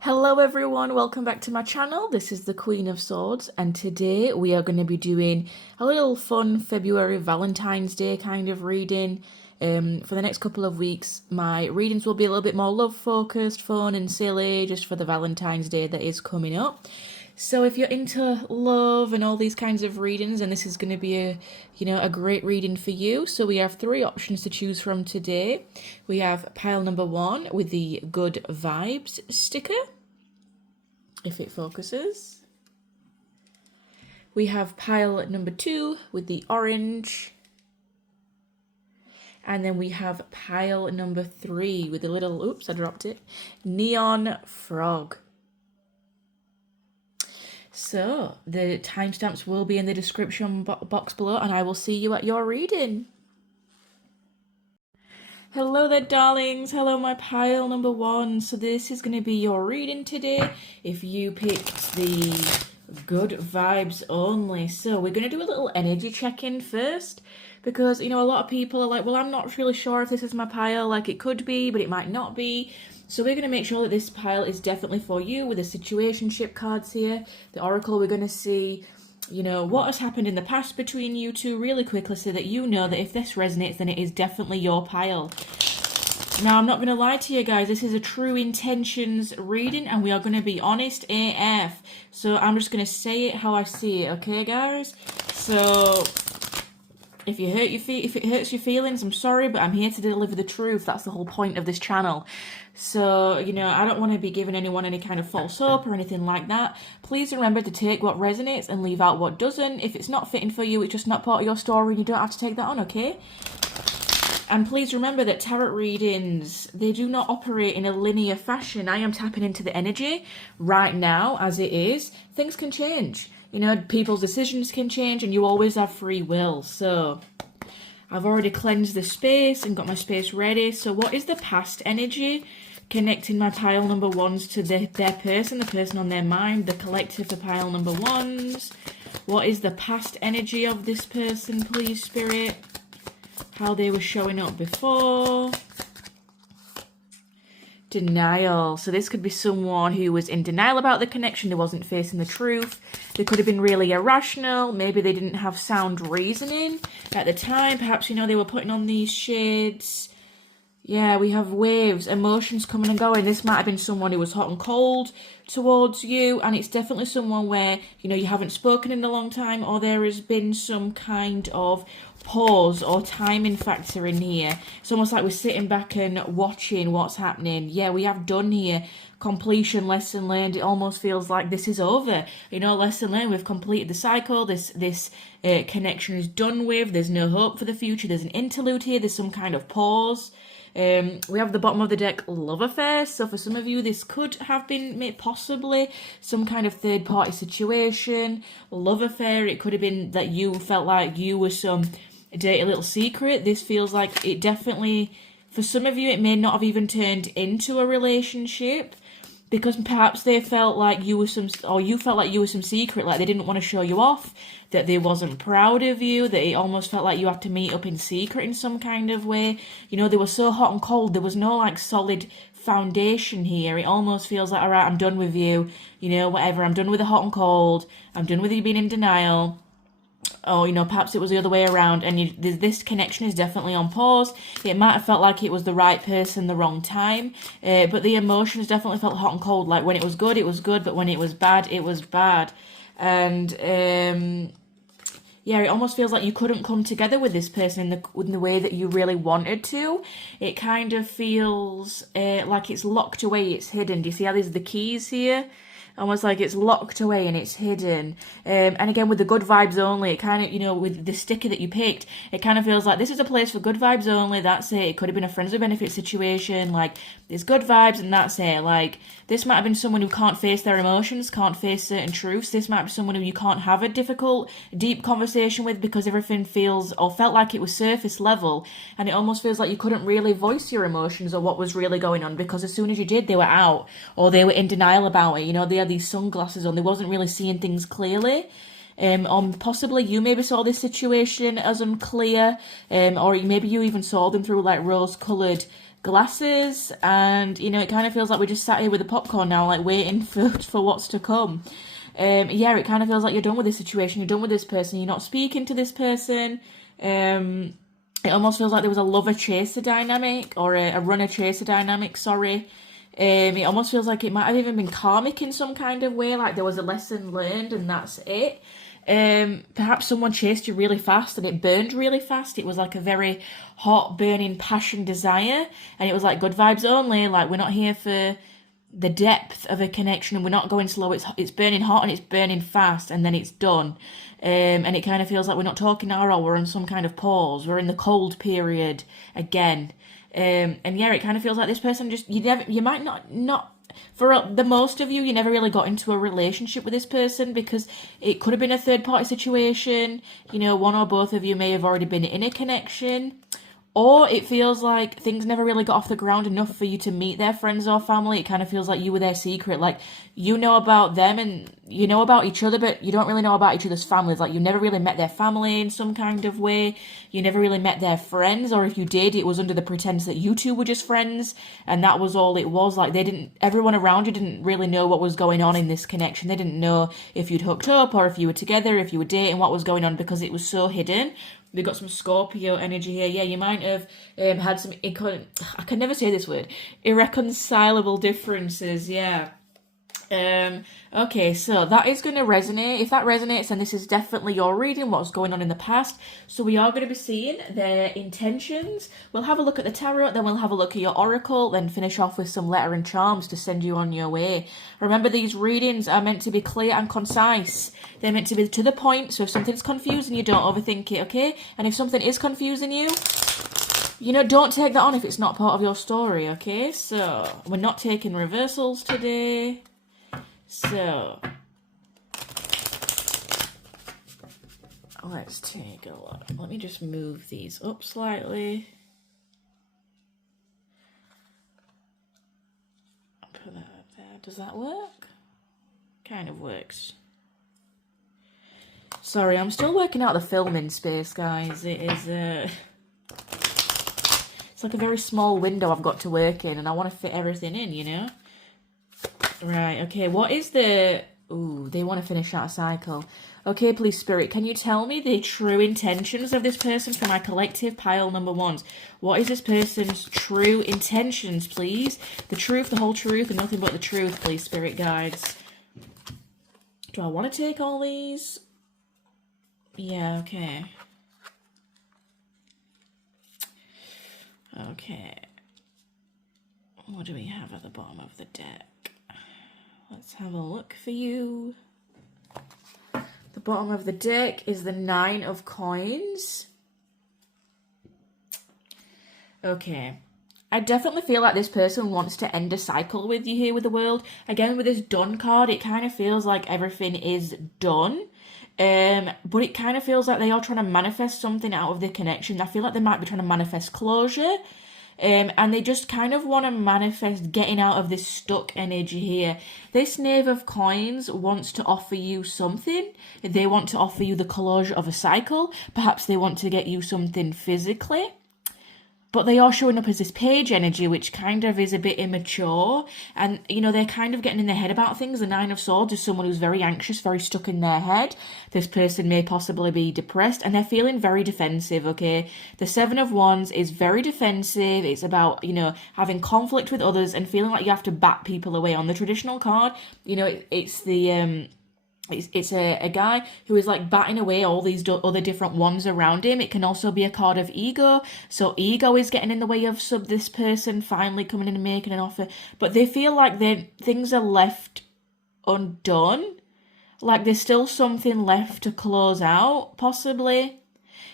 Hello everyone, welcome back to my channel. This is the Queen of Swords, and today we are going to be doing a little fun February Valentine's Day kind of reading. For the next couple of weeks, my readings will be a little bit more love focused, fun and silly, just for the Valentine's Day that is coming up. So if you're into love and all these kinds of readings, and this is going to be a great reading for you. So we have three options to choose from today. We have pile number 1 with the Good Vibes sticker, if it focuses. We have pile number 2 with the orange. And then we have pile number 3 with the little, oops, I dropped it, neon frog. So the timestamps will be in the description box below, and I will see you at your reading. Hello there, darlings. Hello, my pile number 1. So this is going to be your reading today if you picked the Good Vibes only. So we're going to do a little energy check-in first, because, a lot of people are like, well, I'm not really sure if this is my pile. Like, it could be, but it might not be. So we're going to make sure that this pile is definitely for you with the situationship cards here. The oracle, we're going to see, what has happened in the past between you two really quickly, so that you know that if this resonates, then it is definitely your pile. Now, I'm not going to lie to you guys. This is a true intentions reading, and we are going to be honest AF. So I'm just going to say it how I see it, okay, guys? So if it hurts your feelings, I'm sorry, but I'm here to deliver the truth. That's the whole point of this channel. So, I don't want to be giving anyone any kind of false hope or anything like that. Please remember to take what resonates and leave out what doesn't. If it's not fitting for you, it's just not part of your story, and you don't have to take that on, okay? And please remember that tarot readings, they do not operate in a linear fashion. I am tapping into the energy right now as it is. Things can change. People's decisions can change, and you always have free will. So I've already cleansed the space and got my space ready. So what is the past energy connecting my pile number 1s to their person, the person on their mind, the collective, the pile number 1s? What is the past energy of this person, please, Spirit? How they were showing up before. Denial. So this could be someone who was in denial about the connection. They wasn't facing the truth. They could have been really irrational. Maybe they didn't have sound reasoning at the time. Perhaps, they were putting on these shades. Yeah, we have waves, emotions coming and going. This might have been someone who was hot and cold towards you, and it's definitely someone where, you haven't spoken in a long time, or there has been some kind of pause or timing factor in here. It's almost like we're sitting back and watching what's happening. Yeah, we have done here. Completion, lesson learned. It almost feels like this is over. Lesson learned. We've completed the cycle. This connection is done with. There's no hope for the future. There's an interlude here. There's some kind of pause. We have the bottom of the deck, love affair. So for some of you, this could have been possibly some kind of third party situation, love affair. It could have been that you felt like you were some dirty little secret. This feels like it definitely, for some of you, it may not have even turned into a relationship, because perhaps they felt like you felt like you were some secret, like they didn't want to show you off, that they wasn't proud of you, that it almost felt like you had to meet up in secret in some kind of way. They were so hot and cold. There was no solid foundation here. It almost feels like, all right, I'm done with you, whatever. I'm done with the hot and cold. I'm done with you being in denial. Or, perhaps it was the other way around, and this connection is definitely on pause. It might have felt like it was the right person, the wrong time, but the emotions definitely felt hot and cold. Like, when it was good, but when it was bad, it was bad. And, yeah, it almost feels like you couldn't come together with this person in the way that you really wanted to. It kind of feels like it's locked away, it's hidden. Do you see how there's the keys here? Almost like it's locked away and it's hidden. And again, with the good vibes only, it kind of, with the sticker that you picked, it kind of feels like this is a place for good vibes only. That's it. It could have been a friends with benefits situation. Like, there's good vibes and that's it. Like, this might have been someone who can't face their emotions, can't face certain truths. This might be someone who you can't have a difficult, deep conversation with, because everything feels or felt like it was surface level. And it almost feels like you couldn't really voice your emotions or what was really going on, because as soon as you did, they were out, or they were in denial about it. They had these sunglasses on. They wasn't really seeing things clearly. Or possibly you maybe saw this situation as unclear, or maybe you even saw them through rose-coloured glasses, and you know, it kind of feels like we're just sat here with the popcorn now, like waiting for what's to come. Yeah, it kind of feels like you're done with this situation, you're done with this person, you're not speaking to this person. It almost feels like there was a lover-chaser dynamic, or a runner-chaser dynamic, sorry. It almost feels like it might have even been karmic in some kind of way, like there was a lesson learned and that's it. Perhaps someone chased you really fast and it burned really fast. It was like a very hot, burning passion desire, and it was like good vibes only, like we're not here for the depth of a connection, and we're not going slow. It's burning hot and it's burning fast, and then it's done. And it kind of feels like we're not talking now, or we're on some kind of pause. We're in the cold period again. And yeah, it kind of feels like this person just, you might not for the most of you, you never really got into a relationship with this person, because it could have been a third party situation. You know, one or both of you may have already been in a connection. Or it feels like things never really got off the ground enough for you to meet their friends or family. It kind of feels like you were their secret. Like, you know about them and you know about each other, but you don't really know about each other's families. Like, you never really met their family in some kind of way. You never really met their friends. Or if you did, it was under the pretense that you two were just friends. And that was all it was. Like, everyone around you didn't really know what was going on in this connection. They didn't know if you'd hooked up or if you were together, if you were dating, what was going on, because it was so hidden. We've got some Scorpio energy here. Yeah, you might have had some, I can never say this word, irreconcilable differences, yeah. Okay, so that is going to resonate. If that resonates, then this is definitely your reading, what's going on in the past. So we are going to be seeing their intentions. We'll have a look at the tarot, then we'll have a look at your oracle, then finish off with some letter and charms to send you on your way. Remember, these readings are meant to be clear and concise. They're meant to be to the point, so if something's confusing you, don't overthink it, okay? And if something is confusing you, you know, don't take that on if it's not part of your story, okay? So, we're not taking reversals today. So, let's take a look. Let me just move these up slightly. Put that up there. Does that work? Kind of works. Sorry, I'm still working out the filming space, guys. It is, it's like a very small window I've got to work in, and I want to fit everything in, you know? Right, okay, what is the... Ooh, they want to finish out a cycle. Okay, please, Spirit, can you tell me the true intentions of this person for my collective pile number ones? What is this person's true intentions, please? The truth, the whole truth, and nothing but the truth, please, Spirit guides. Do I want to take all these? Yeah, okay. Okay. What do we have at the bottom of the deck? Let's have a look for you. The bottom of the deck is the 9 of Coins. Okay. I definitely feel like this person wants to end a cycle with you here with the World. Again, with this done card, it kind of feels like everything is done. But it kind of feels like they are trying to manifest something out of the connection. I feel like they might be trying to manifest closure. And they just kind of want to manifest getting out of this stuck energy here. This Knave of Coins wants to offer you something. They want to offer you the closure of a cycle. Perhaps they want to get you something physically. But they are showing up as this page energy, which kind of is a bit immature. And, you know, they're kind of getting in their head about things. The 9 of Swords is someone who's very anxious, very stuck in their head. This person may possibly be depressed, and they're feeling very defensive, okay? The 7 of Wands is very defensive. It's about, you know, having conflict with others and feeling like you have to bat people away. On the traditional card, you know, it's the... It's a guy who is like batting away all these other different ones around him. It can also be a card of ego. So ego is getting in the way of this person finally coming in and making an offer. But they feel like things are left undone. Like there's still something left to close out, possibly.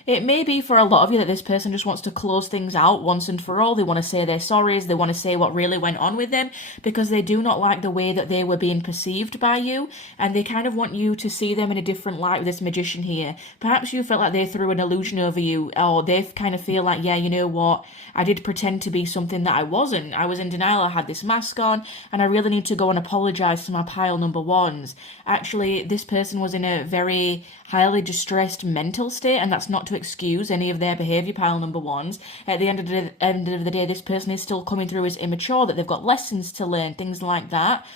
It may be for a lot of you that this person just wants to close things out once and for all. They want to say their sorries. They want to say what really went on with them because they do not like the way that they were being perceived by you. And they kind of want you to see them in a different light with this Magician here. Perhaps you felt like they threw an illusion over you, or they kind of feel like, yeah, you know what? I did pretend to be something that I wasn't. I was in denial. I had this mask on and I really need to go and apologize to my pile number ones. Actually, this person was in a very highly distressed mental state, and that's not to to excuse any of their behaviour, pile number ones. At the end of the day, this person is still coming through as immature, that they've got lessons to learn, things like that.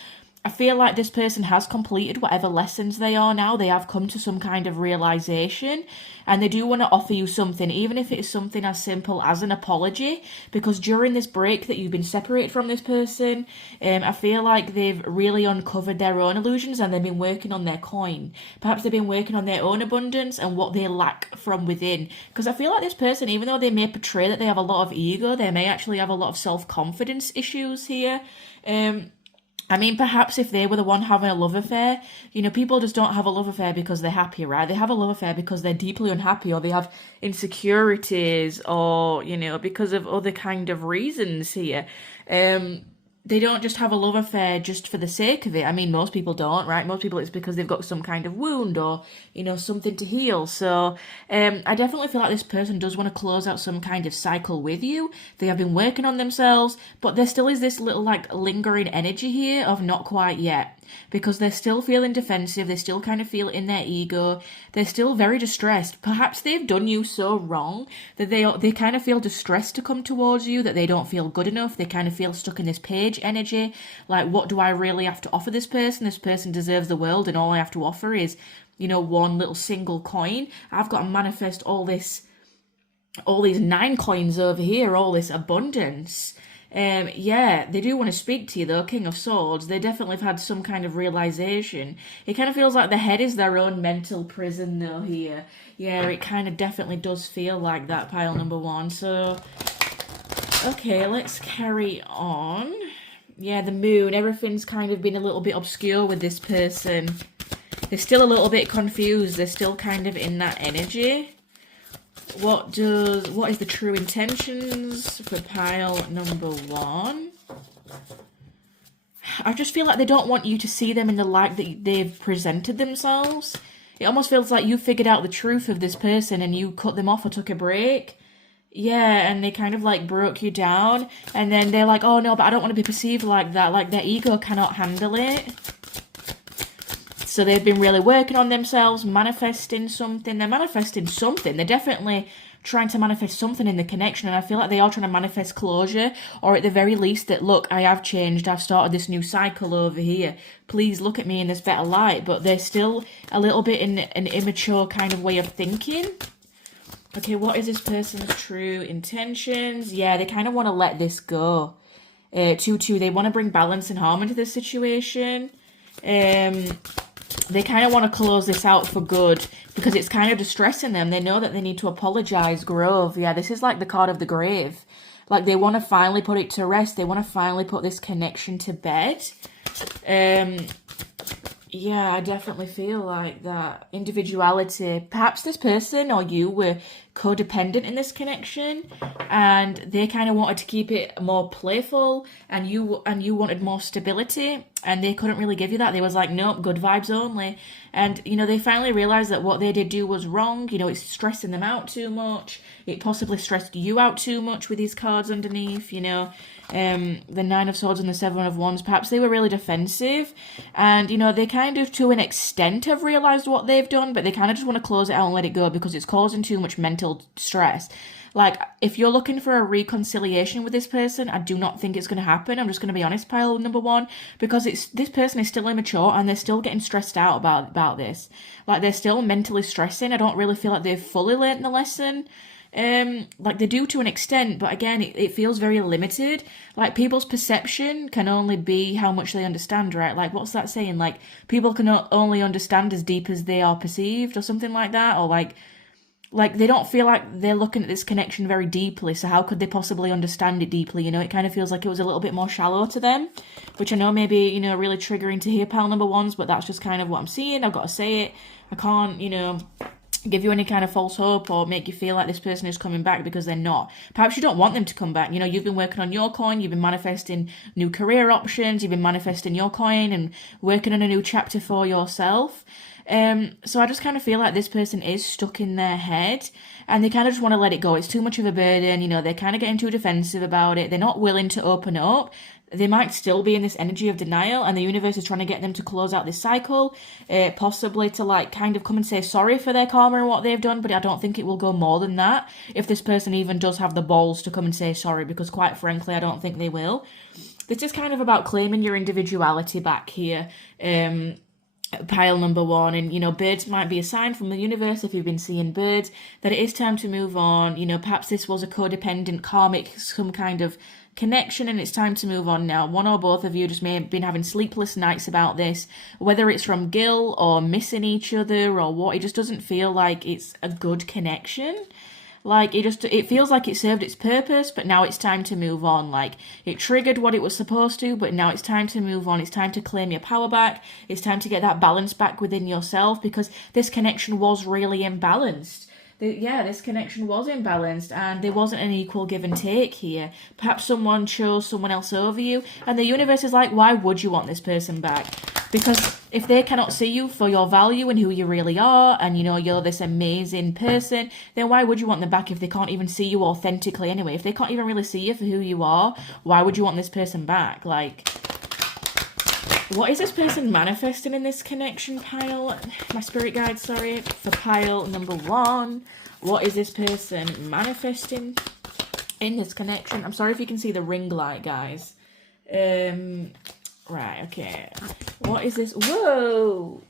I feel like this person has completed whatever lessons they are now. They have come to some kind of realization, and they do want to offer you something, even if it is something as simple as an apology, because during this break that you've been separated from this person, I feel like they've really uncovered their own illusions and they've been working on their coin. Perhaps they've been working on their own abundance and what they lack from within, because I feel like this person, even though they may portray that they have a lot of ego, they may actually have a lot of self-confidence issues here. I mean, perhaps if they were the one having a love affair, you know, people just don't have a love affair because they're happy, right? They have a love affair because they're deeply unhappy, or they have insecurities, or, you know, because of other kind of reasons here. They don't just have a love affair just for the sake of it. I mean, most people don't, right? Most people, it's because they've got some kind of wound or, you know, something to heal. So I definitely feel like this person does want to close out some kind of cycle with you. They have been working on themselves, but there still is this little like lingering energy here of not quite yet. Because they're still feeling defensive, they still kind of feel it in their ego, they're still very distressed. Perhaps they've done you so wrong that they kind of feel distressed to come towards you, that they don't feel good enough, they kind of feel stuck in this page energy, like, what do I really have to offer this person? This person deserves the world and all I have to offer is, you know, one little single coin. I've got to manifest all these 9 coins over here, all this abundance. Yeah, they do want to speak to you though, King of Swords. They definitely have had some kind of realization. It kind of feels like the head is their own mental prison though here. Yeah, it kind of definitely does feel like that, pile number 1. So, okay, let's carry on. Yeah, the moon, everything's kind of been a little bit obscure with this person. They're still a little bit confused. They're still kind of in that energy. What is the true intentions for pile number 1? I just feel like they don't want you to see them in the light that they've presented themselves. It almost feels like you figured out the truth of this person and you cut them off or took a break. Yeah, and they kind of like broke you down. And then they're like, oh no, but I don't want to be perceived like that. Like their ego cannot handle it. So they've been really working on themselves, manifesting something. They're manifesting something. They're definitely trying to manifest something in the connection. And I feel like they are trying to manifest closure. Or at the very least that, look, I have changed. I've started this new cycle over here. Please look at me in this better light. But they're still a little bit in an immature kind of way of thinking. Okay, what is this person's true intentions? Yeah, they kind of want to let this go. 2-2, they want to bring balance and harmony to this situation. They kind of want to close this out for good because it's kind of distressing them. They know that they need to apologize, Grove. Yeah, this is like the card of the grave. Like they want to finally put it to rest. They want to finally put this connection to bed. Yeah, I definitely feel like that. Individuality. Perhaps this person or you were codependent in this connection and they kind of wanted to keep it more playful and you wanted more stability and they couldn't really give you that. They was like, nope, good vibes only. And, you know, they finally realized that what they did do was wrong. You know, it's stressing them out too much. It possibly stressed you out too much with these cards underneath, you know. The 9 of Swords and the 7 of Wands, perhaps they were really defensive and, you know, they kind of to an extent have realized what they've done, but they kind of just want to close it out and let it go because it's causing too much mental stress. Like, if you're looking for a reconciliation with this person, I do not think it's going to happen. I'm just going to be honest, pile number 1, because this person is still immature and they're still getting stressed out about this. Like, they're still mentally stressing. I don't really feel like they've fully learnt the lesson. Like they do to an extent, but again, it feels very limited. Like people's perception can only be how much they understand, right? Like what's that saying? Like people can only understand as deep as they are perceived or something like that. Or like they don't feel like they're looking at this connection very deeply. So how could they possibly understand it deeply? You know, it kind of feels like it was a little bit more shallow to them, which I know maybe, you know, really triggering to hear pile number 1s, but that's just kind of what I'm seeing. I've got to say it. I can't, you know, give you any kind of false hope or make you feel like this person is coming back because they're not. Perhaps you don't want them to come back. You know, you've been working on your coin, you've been manifesting new career options, you've been manifesting your coin and working on a new chapter for yourself. So I just kind of feel like this person is stuck in their head and they kind of just want to let it go. It's too much of a burden. You know, they're kind of getting too defensive about it. They're not willing to open up. they might still be in this energy of denial, and the universe is trying to get them to close out this cycle, possibly to like kind of come and say sorry for their karma and what they've done, but I don't think it will go more than that if this person even does have the balls to come and say sorry, because quite frankly, I don't think they will. This is kind of about claiming your individuality back here. Pile number one, and you know, birds might be a sign from the universe, if you've been seeing birds, that it is time to move on. You know, perhaps this was a codependent karmic, some kind of connection, and it's time to move on now. One or both of you just may have been having sleepless nights about this, whether it's from guilt or missing each other or what. It just doesn't feel like it's a good connection. Like, it feels like it served its purpose, but now it's time to move on. Like, it triggered what it was supposed to, but now it's time to move on. It's time to claim your power back. It's time to get that balance back within yourself, because this connection was really imbalanced. This connection was imbalanced, and there wasn't an equal give and take here. Perhaps someone chose someone else over you, and the universe is like, why would you want this person back? Because if they cannot see you for your value and who you really are, and you know, you're this amazing person, then why would you want them back if they can't even see you authentically anyway? If they can't even really see you for who you are, why would you want this person back? Like, what is this person manifesting in this connection pile? My spirit guide, sorry, for pile number one. What is this person manifesting in this connection? I'm sorry if you can see the ring light, guys. Right, okay. What is this? Whoa!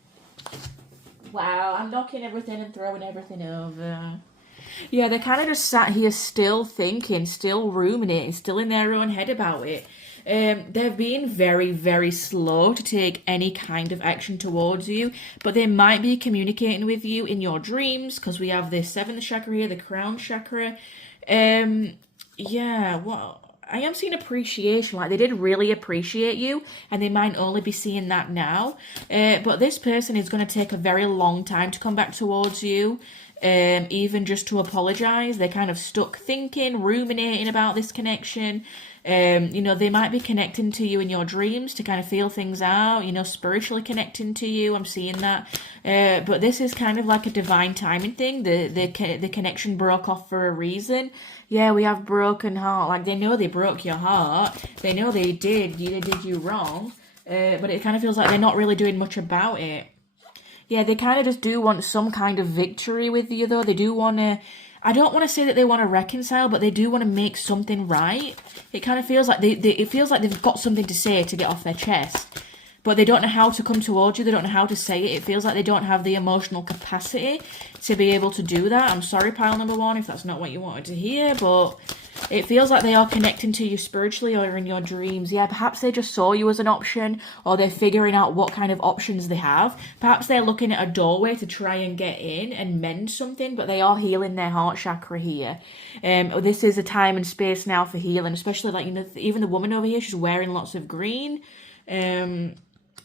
Wow, I'm knocking everything and throwing everything over. Yeah, they're kind of just sat here still thinking, still ruminating, still in their own head about it. They've been very, very slow to take any kind of action towards you, but they might be communicating with you in your dreams, because we have the 7th chakra here, the crown chakra. Yeah, well, I am seeing appreciation, like they did really appreciate you, and they might only be seeing that now. But this person is going to take a very long time to come back towards you, even just to apologize. They're kind of stuck thinking, ruminating about this connection. You know, they might be connecting to you in your dreams to kind of feel things out, you know, spiritually connecting to you. I'm seeing that. But this is kind of like a divine timing thing. The connection broke off for a reason. Yeah, we have broken heart. Like, they know they broke your heart. They know they did you wrong. But it kind of feels like they're not really doing much about it. Yeah, they kind of just do want some kind of victory with you, though. They do want to... I don't want to say that they want to reconcile, but they do want to make something right. It kind of feels like it feels like they've got something to say to get off their chest, but they don't know how to come towards you. They don't know how to say it. It feels like they don't have the emotional capacity to be able to do that. I'm sorry, pile number one, if that's not what you wanted to hear, but it feels like they are connecting to you spiritually or in your dreams. Yeah, perhaps they just saw you as an option, or they're figuring out what kind of options they have. Perhaps they're looking at a doorway to try and get in and mend something, but they are healing their heart chakra here. This is a time and space now for healing, especially, like, you know, even the woman over here, she's wearing lots of green.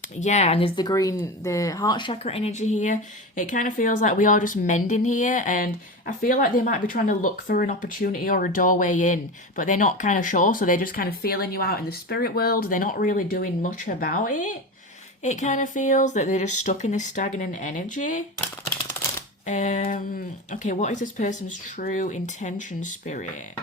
Yeah, and there's the heart chakra energy here. It kind of feels like we are just mending here, and I feel like they might be trying to look for an opportunity or a doorway in, but they're not kind of sure, so they're just kind of feeling you out in the spirit world. They're not really doing much about it. It kind of feels that they're just stuck in this stagnant energy. Okay, what is this person's true intention, spirit?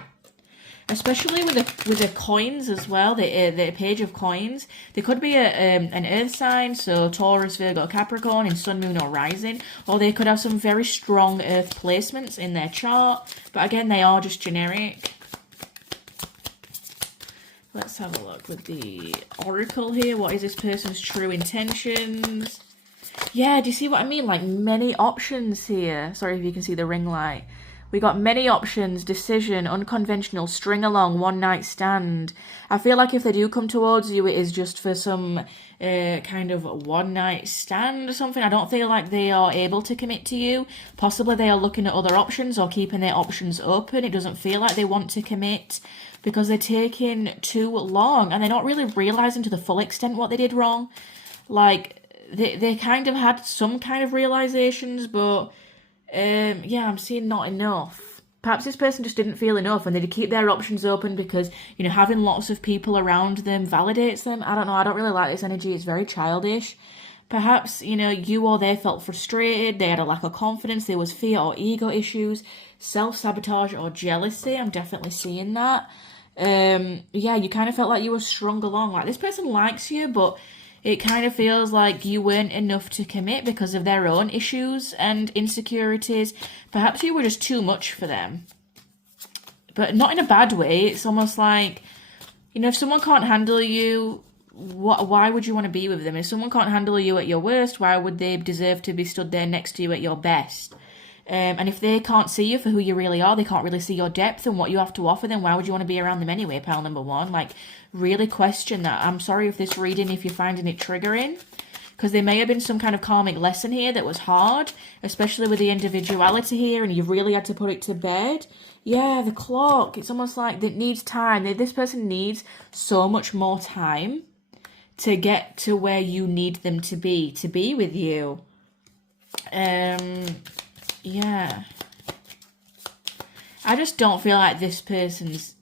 Especially with the coins as well, the page of coins. There could be an earth sign, so Taurus, Virgo, Capricorn in sun, moon, or rising. Or they could have some very strong earth placements in their chart. But again, they are just generic. Let's have a look with the oracle here. What is this person's true intentions? Yeah, do you see what I mean? Like, many options here. Sorry if you can see the ring light. We got many options, decision, unconventional, string along, one night stand. I feel like if they do come towards you, it is just for some kind of one night stand or something. I don't feel like they are able to commit to you. Possibly they are looking at other options or keeping their options open. It doesn't feel like they want to commit because they're taking too long and they're not really realizing to the full extent what they did wrong. Like, they kind of had some kind of realizations, but... yeah, I'm seeing not enough. Perhaps this person just didn't feel enough and they keep their options open because, you know, having lots of people around them validates them. I don't know, I don't really like this energy. It's very childish. Perhaps, you know, you or they felt frustrated, they had a lack of confidence, there was fear or ego issues, self-sabotage or jealousy. I'm definitely seeing that. yeah, you kind of felt like you were strung along. Like, this person likes you, but it kind of feels like you weren't enough to commit because of their own issues and insecurities. Perhaps you were just too much for them. But not in a bad way. It's almost like, you know, if someone can't handle you, why would you want to be with them? If someone can't handle you at your worst, why would they deserve to be stood there next to you at your best? And if they can't see you for who you really are, they can't really see your depth and what you have to offer, then why would you want to be around them anyway, pal number one? Like, really question that. I'm sorry if this reading, if you're finding it triggering, because there may have been some kind of karmic lesson here that was hard, especially with the individuality here, and you really had to put it to bed. Yeah, the clock. It's almost like it needs time. This person needs so much more time to get to where you need them to be with you. Yeah. I just don't feel like this person's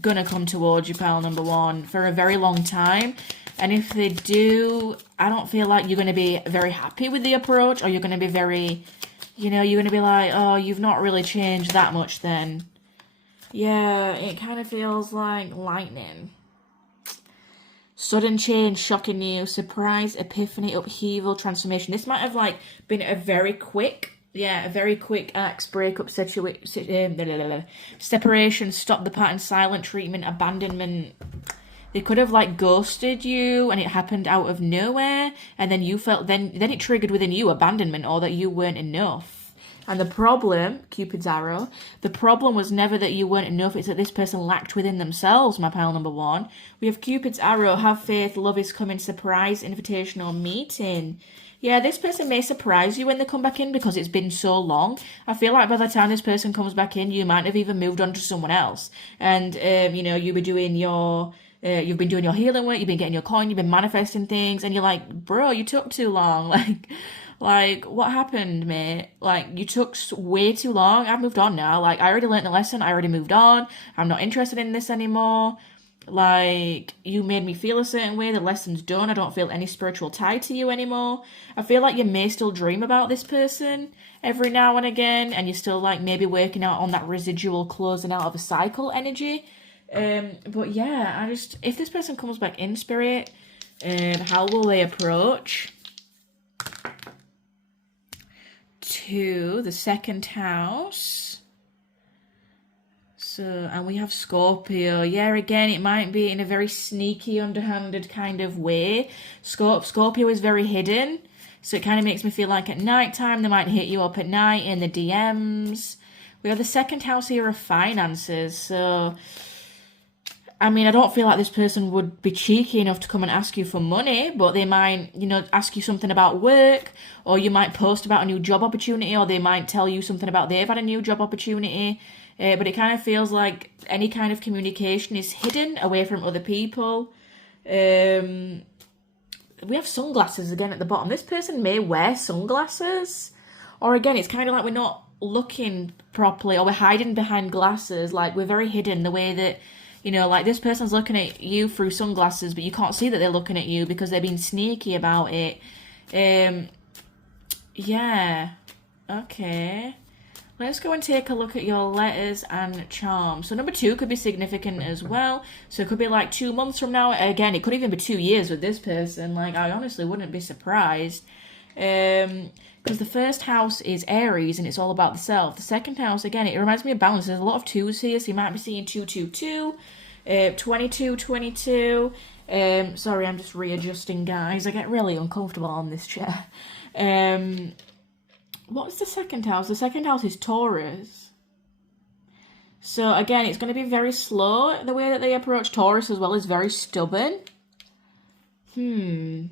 gonna come towards you, pal number one, for a very long time. And if they do, I don't feel like you're gonna be very happy with the approach, or you're gonna be very, you know, you're gonna be like, oh, you've not really changed that much then. Yeah, it kind of feels like lightning. Sudden change, shocking you, surprise, epiphany, upheaval, transformation. This might have like been a very quick axe, breakup, separation, stop the pattern, silent treatment, abandonment. They could have like ghosted you and it happened out of nowhere, and then you felt, then it triggered within you abandonment, or that you weren't enough. And the problem, Cupid's arrow, the problem was never that you weren't enough, it's that this person lacked within themselves, my pal number one. We have Cupid's arrow, have faith, love is coming, surprise, invitational meeting. Yeah, this person may surprise you when they come back in because it's been so long. I feel like by the time this person comes back in, you might have even moved on to someone else. And, you know, you've been doing your healing work, you've been getting your coin, you've been manifesting things, and you're like, bro, you took too long. Like, what happened, mate? Like, you took way too long. I've moved on now. Like, I already learned the lesson. I already moved on. I'm not interested in this anymore. Like, you made me feel a certain way. The lesson's done. I don't feel any spiritual tie to you anymore. I feel like you may still dream about this person every now and again, and you're still, like, maybe working out on that residual closing out of a cycle energy. But yeah, if this person comes back in spirit, how will they approach to the second house? So, and we have Scorpio. Yeah, again, it might be in a very sneaky, underhanded kind of way. Scorpio is very hidden, so it kind of makes me feel like at night time they might hit you up at night in the DMs. We have the second house here of finances, so I mean, I don't feel like this person would be cheeky enough to come and ask you for money, but they might, you know, ask you something about work, or you might post about a new job opportunity, or they might tell you something about they've had a new job opportunity. But it kind of feels like any kind of communication is hidden away from other people. We have sunglasses again at the bottom. This person may wear sunglasses, or again, it's kind of like we're not looking properly, or we're hiding behind glasses. Like, we're very hidden the way that, you know, like this person's looking at you through sunglasses, but you can't see that they're looking at you because they're being sneaky about it. Yeah. Okay. Let's go and take a look at your letters and charms. So number 2 could be significant as well. So it could be like 2 months from now. Again, it could even be 2 years with this person. Like, I honestly wouldn't be surprised. Because the first house is Aries and it's all about the self. The second house, again, it reminds me of balance. There's a lot of 2s here, so you might be seeing 222, 2222. Sorry, I'm just readjusting, guys. I get really uncomfortable on this chair. What's the second house? The second house is Taurus. So again, it's going to be very slow. The way that they approach Taurus as well is very stubborn. It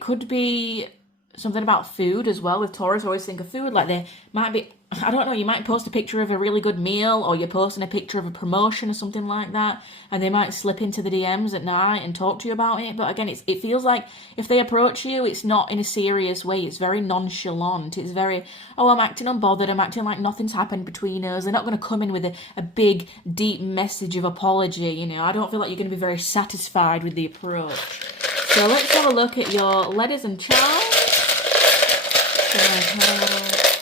could be something about food as well. With Taurus, I always think of food. Like, they might be, I don't know, you might post a picture of a really good meal, or you're posting a picture of a promotion or something like that, and they might slip into the DMs at night and talk to you about it. But again, it feels like if they approach you, it's not in a serious way. It's very nonchalant. It's very, oh, I'm acting unbothered. I'm acting like nothing's happened between us. They're not going to come in with a big, deep message of apology, you know. I don't feel like you're going to be very satisfied with the approach. So let's have a look at your letters and charms.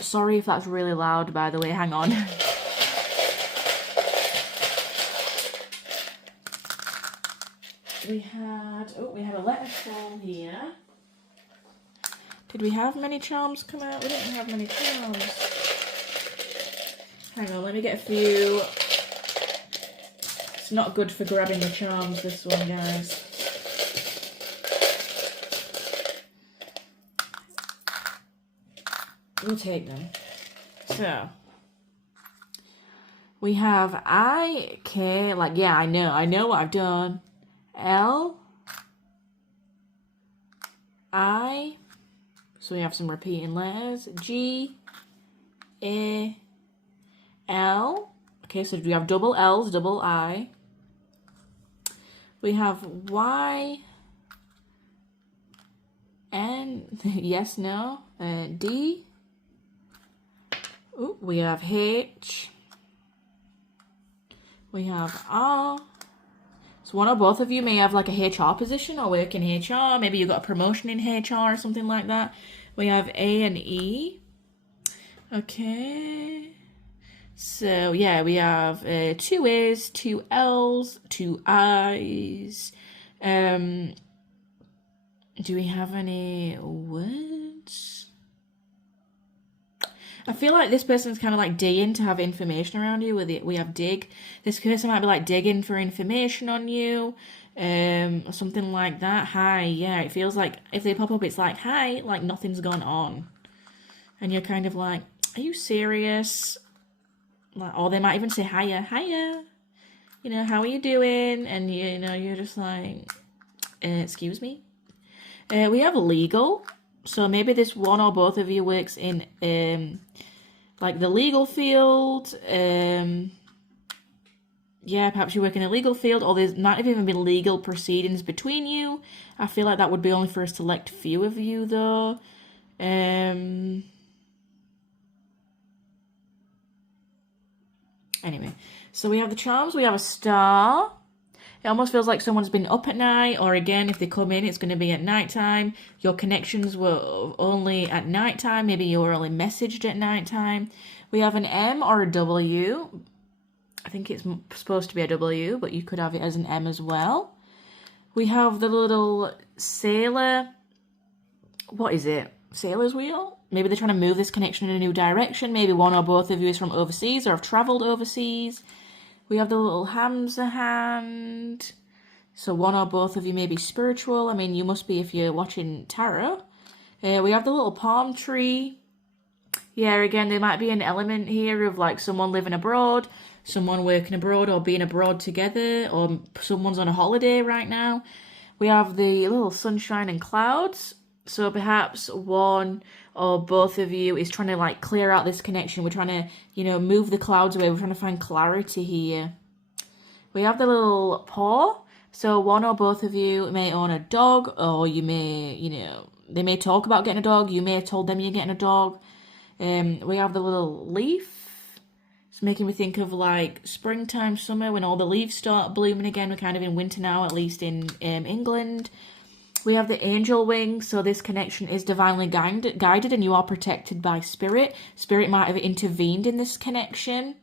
Sorry if that's really loud, by the way. Hang on. we had a letter fall here. Did we have many charms come out? We didn't have many charms. Hang on, let me get a few. It's not good for grabbing the charms, this one, guys. We'll take them. So, we have I, K, like, yeah, I know what I've done. L, I, so we have some repeating letters. G, A, L. Okay, so we have double L's, double I. We have Y, N, yes, no, D. Ooh, we have H. We have R. So one or both of you may have like a HR position or work in HR. Maybe you got a promotion in HR or something like that. We have A and E. Okay. So yeah, we have 2 A's, 2 L's, 2 I's. Do we have any words? I feel like this person's kind of like digging to have information around you. We have dig. This person might be like digging for information on you, or something like that. Hi, yeah, it feels like if they pop up, it's like, hi, like nothing's gone on. And you're kind of like, are you serious? Like, or they might even say, hiya, you know, how are you doing? And, you know, you're just like, excuse me? We have legal. So maybe this one or both of you works in, like the legal field. Yeah, perhaps you work in a legal field, or there might have even been legal proceedings between you. I feel like that would be only for a select few of you, though. Anyway, so we have the charms, we have a star. It almost feels like someone's been up at night, or again, if they come in, it's going to be at nighttime. Your connections were only at nighttime. Maybe you were only messaged at nighttime. We have an M or a W. I think it's supposed to be a W, but you could have it as an M as well. We have the little sailor. What is it? Sailor's wheel? Maybe they're trying to move this connection in a new direction. Maybe one or both of you is from overseas or have travelled overseas. We have the little Hamza hand. So one or both of you may be spiritual. I mean, you must be if you're watching tarot. We have the little palm tree. Yeah, again, there might be an element here of like someone living abroad, someone working abroad or being abroad together, or someone's on a holiday right now. We have the little sunshine and clouds. So perhaps one or both of you is trying to like clear out this connection. We're trying to, you know, move the clouds away. We're trying to find clarity here. We have the little paw. So one or both of you may own a dog, or you may, you know, they may talk about getting a dog. You may have told them you're getting a dog. We have the little leaf. It's making me think of like springtime, summer, when all the leaves start blooming again. We're kind of in winter now, at least in England. We have the angel wing, so this connection is divinely guided and you are protected by spirit. Spirit might have intervened in this connection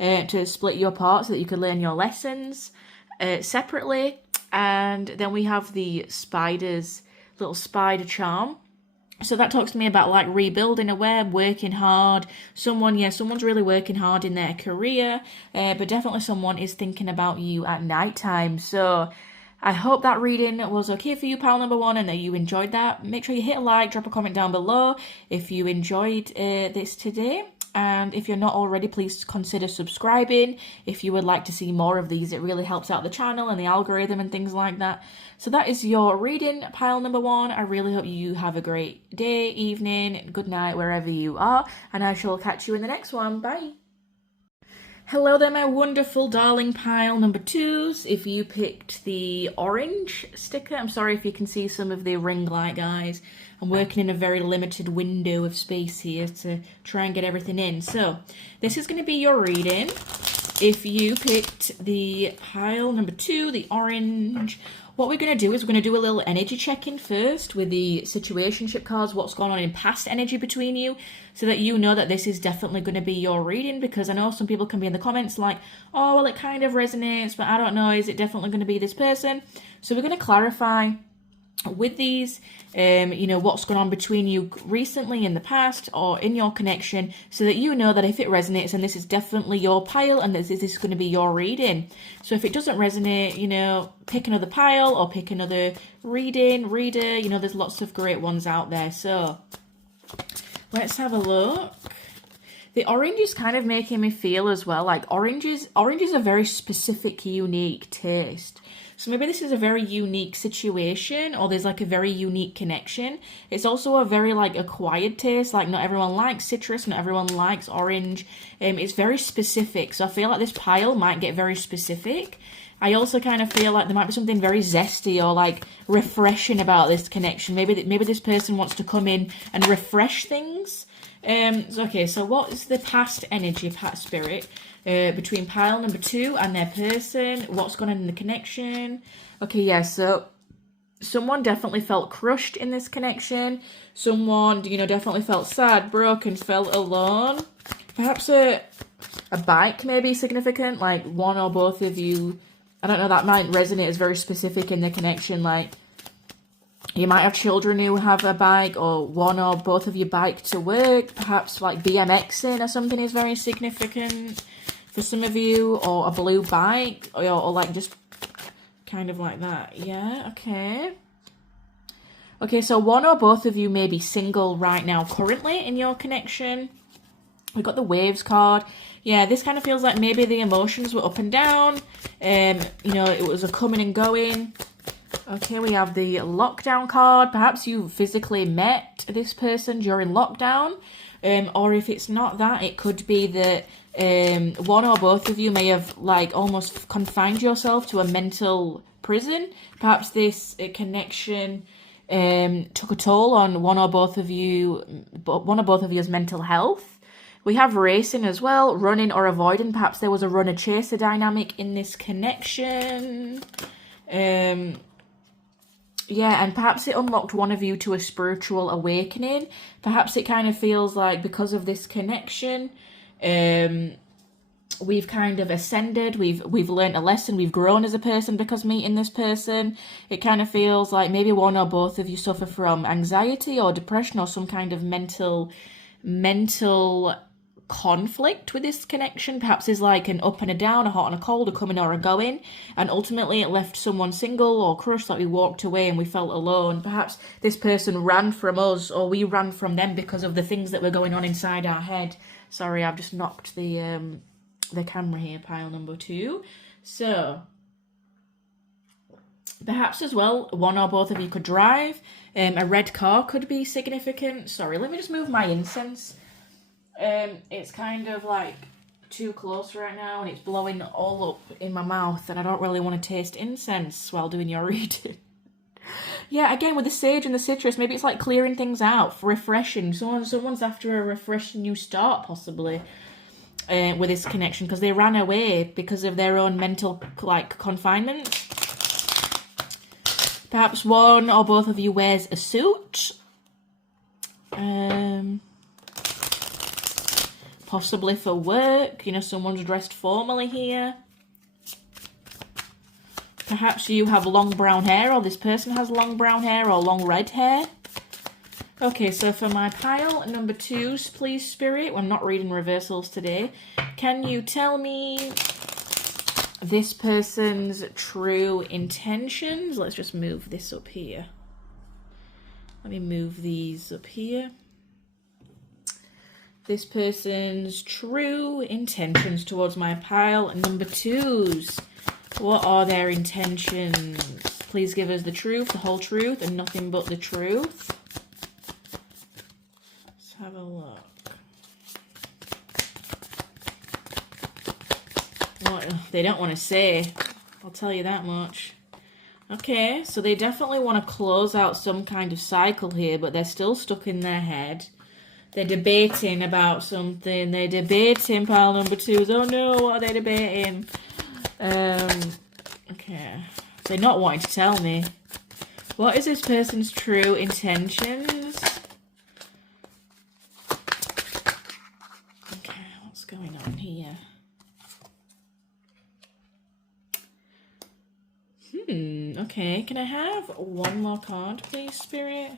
to split you apart so that you could learn your lessons separately. And then we have the spiders, little spider charm. So that talks to me about like rebuilding a web, working hard. Someone's really working hard in their career, but definitely someone is thinking about you at nighttime. So I hope that reading was okay for you, pile number one, and that you enjoyed that. Make sure you hit a like, drop a comment down below if you enjoyed this today. And if you're not already, please consider subscribing if you would like to see more of these. It really helps out the channel and the algorithm and things like that. So that is your reading, pile number one. I really hope you have a great day, evening, good night, wherever you are. And I shall catch you in the next one. Bye. Hello there, my wonderful darling pile number twos. If you picked the orange sticker, I'm sorry if you can see some of the ring light, guys. I'm working in a very limited window of space here to try and get everything in. So this is going to be your reading. if you picked the pile number 2, the orange, what we're going to do is we're going to do a little energy check-in first with the situationship cards, what's going on in past energy between you, so that you know that this is definitely going to be your reading, because I know some people can be in the comments like, oh, well, it kind of resonates, but I don't know, is it definitely going to be this person? So we're going to clarify with these, you know, what's gone on between you recently, in the past, or in your connection, so that you know that if it resonates, and this is definitely your pile, and this is going to be your reading. So if it doesn't resonate, you know, pick another pile or pick another reader, you know, there's lots of great ones out there. So let's have a look. The orange is kind of making me feel as well like orange is a very specific, unique taste. So maybe this is a very unique situation, or there's like a very unique connection. It's also a very like acquired taste. Like not everyone likes citrus, not everyone likes orange. It's very specific. So I feel like this pile might get very specific. I also kind of feel like there might be something very zesty or like refreshing about this connection. Maybe this person wants to come in and refresh things. Okay, so what is the past energy, past spirit, between pile number 2 and their person? What's going on in the connection? Okay, yeah, so someone definitely felt crushed in this connection. Someone, you know, definitely felt sad, broken, felt alone. Perhaps a bike may be significant, like one or both of you. I don't know, that might resonate as very specific in the connection, like you might have children who have a bike, or one or both of you bike to work. Perhaps like BMXing or something is very significant for some of you, or a blue bike, or like just kind of like that. Yeah, okay. Okay, so one or both of you may be single right now currently in your connection. We've got the waves card. Yeah, this kind of feels like maybe the emotions were up and down. You know, it was a coming and going. Okay, we have the lockdown card. Perhaps you physically met this person during lockdown. Or if it's not that, it could be that one or both of you may have like almost confined yourself to a mental prison. Perhaps this connection took a toll on one or both of you's mental health. We have racing as well, running or avoiding. Perhaps there was a runner-chaser dynamic in this connection. Yeah, and perhaps it unlocked one of you to a spiritual awakening. Perhaps it kind of feels like because of this connection, we've kind of ascended, we've learned a lesson, we've grown as a person because meeting this person. It kind of feels like maybe one or both of you suffer from anxiety or depression or some kind of mental conflict with this connection. Perhaps there's like an up and a down, a hot and a cold, a coming or a going, and ultimately it left someone single or crushed, like we walked away and we felt alone. Perhaps this person ran from us, or we ran from them because of the things that were going on inside our head. Sorry, I've just knocked the camera here, pile number 2. So perhaps as well, one or both of you could drive. A red car could be significant. Sorry, let me just move my incense. It's kind of like too close right now, and it's blowing all up in my mouth, and I don't really want to taste incense while doing your reading. Yeah, again, with the sage and the citrus, maybe it's like clearing things out, refreshing. Someone's after a refreshing new start, possibly, with this connection, because they ran away because of their own mental, like, confinement. Perhaps one or both of you wears a suit. Possibly for work, you know, someone's dressed formally here. Perhaps you have long brown hair, or this person has long brown hair or long red hair. Okay, so for my pile number 2s, please, Spirit, I'm not reading reversals today. Can you tell me this person's true intentions? Let's just move this up here. Let me move these up here. This person's true intentions towards my pile number 2s. What are their intentions? Please give us the truth, the whole truth, and nothing but the truth. Let's have a look. What they don't want to say, I'll tell you that much. Okay, so they definitely want to close out some kind of cycle here, but they're still stuck in their head. They're debating about something. They're debating pile number 2s. Oh no, what are they debating? Okay. They're not wanting to tell me. What is this person's true intentions? Okay, what's going on here? Okay. Can I have one more card, please, Spirit?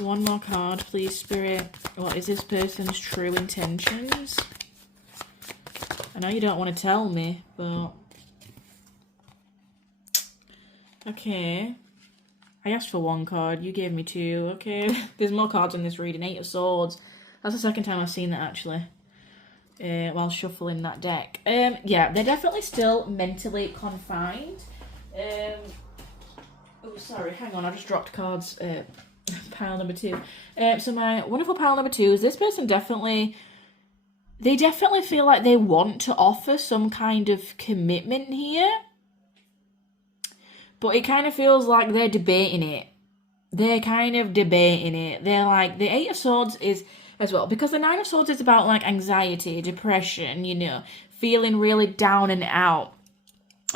One more card, please, Spirit. What is this person's true intentions? I know you don't want to tell me, but... Okay. I asked for one card. You gave me 2. Okay. There's more cards in this reading. 8 of Swords. That's the second time I've seen that, actually. While shuffling that deck. Yeah, they're definitely still mentally confined. Oh, sorry. Hang on. I just dropped cards. Pile number 2. So my wonderful pile number 2 is this person definitely... They definitely feel like they want to offer some kind of commitment here. But it kind of feels like they're debating it. They're kind of debating it. They're like, the 8 of Swords is as well. Because the 9 of Swords is about like anxiety, depression, you know, feeling really down and out.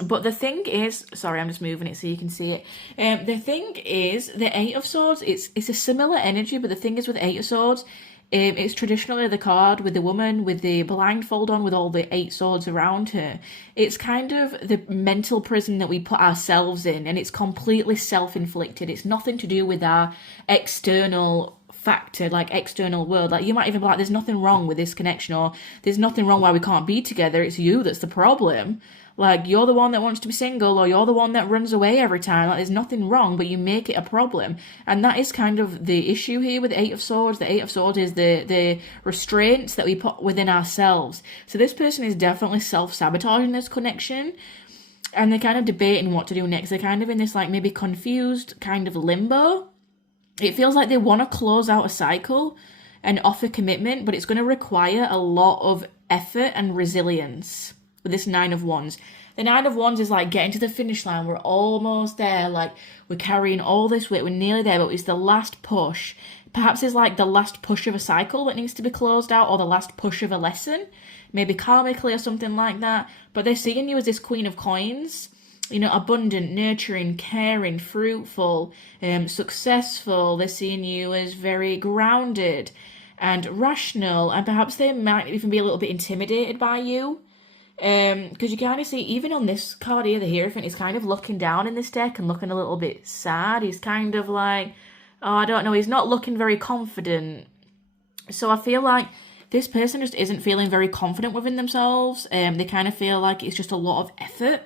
But the thing is, sorry, I'm just moving it so you can see it. The thing is, the 8 of Swords, it's a similar energy, but the thing is with 8 of Swords, it's traditionally the card with the woman with the blindfold on with all the 8 swords around her. It's kind of the mental prison that we put ourselves in, and it's completely self-inflicted. It's nothing to do with our external factor, like external world. Like you might even be like, there's nothing wrong with this connection, or there's nothing wrong why we can't be together. It's you that's the problem. Like, you're the one that wants to be single, or you're the one that runs away every time. Like, there's nothing wrong, but you make it a problem. And that is kind of the issue here with the 8 of Swords. The 8 of Swords is the restraints that we put within ourselves. So this person is definitely self-sabotaging this connection. And they're kind of debating what to do next. They're kind of in this, like, maybe confused kind of limbo. It feels like they want to close out a cycle and offer commitment, but it's going to require a lot of effort and resilience. With this 9 of Wands. The 9 of Wands is like getting to the finish line. We're almost there. Like, we're carrying all this weight. We're nearly there, but it's the last push. Perhaps it's like the last push of a cycle that needs to be closed out, or the last push of a lesson. Maybe karmically or something like that. But they're seeing you as this Queen of Coins. You know, abundant, nurturing, caring, fruitful, successful. They're seeing you as very grounded and rational. And perhaps they might even be a little bit intimidated by you. Because you kind of see, even on this card here, the Hierophant is kind of looking down in this deck and looking a little bit sad. He's kind of like, oh, I don't know, he's not looking very confident. So I feel like this person just isn't feeling very confident within themselves. They kind of feel like it's just a lot of effort.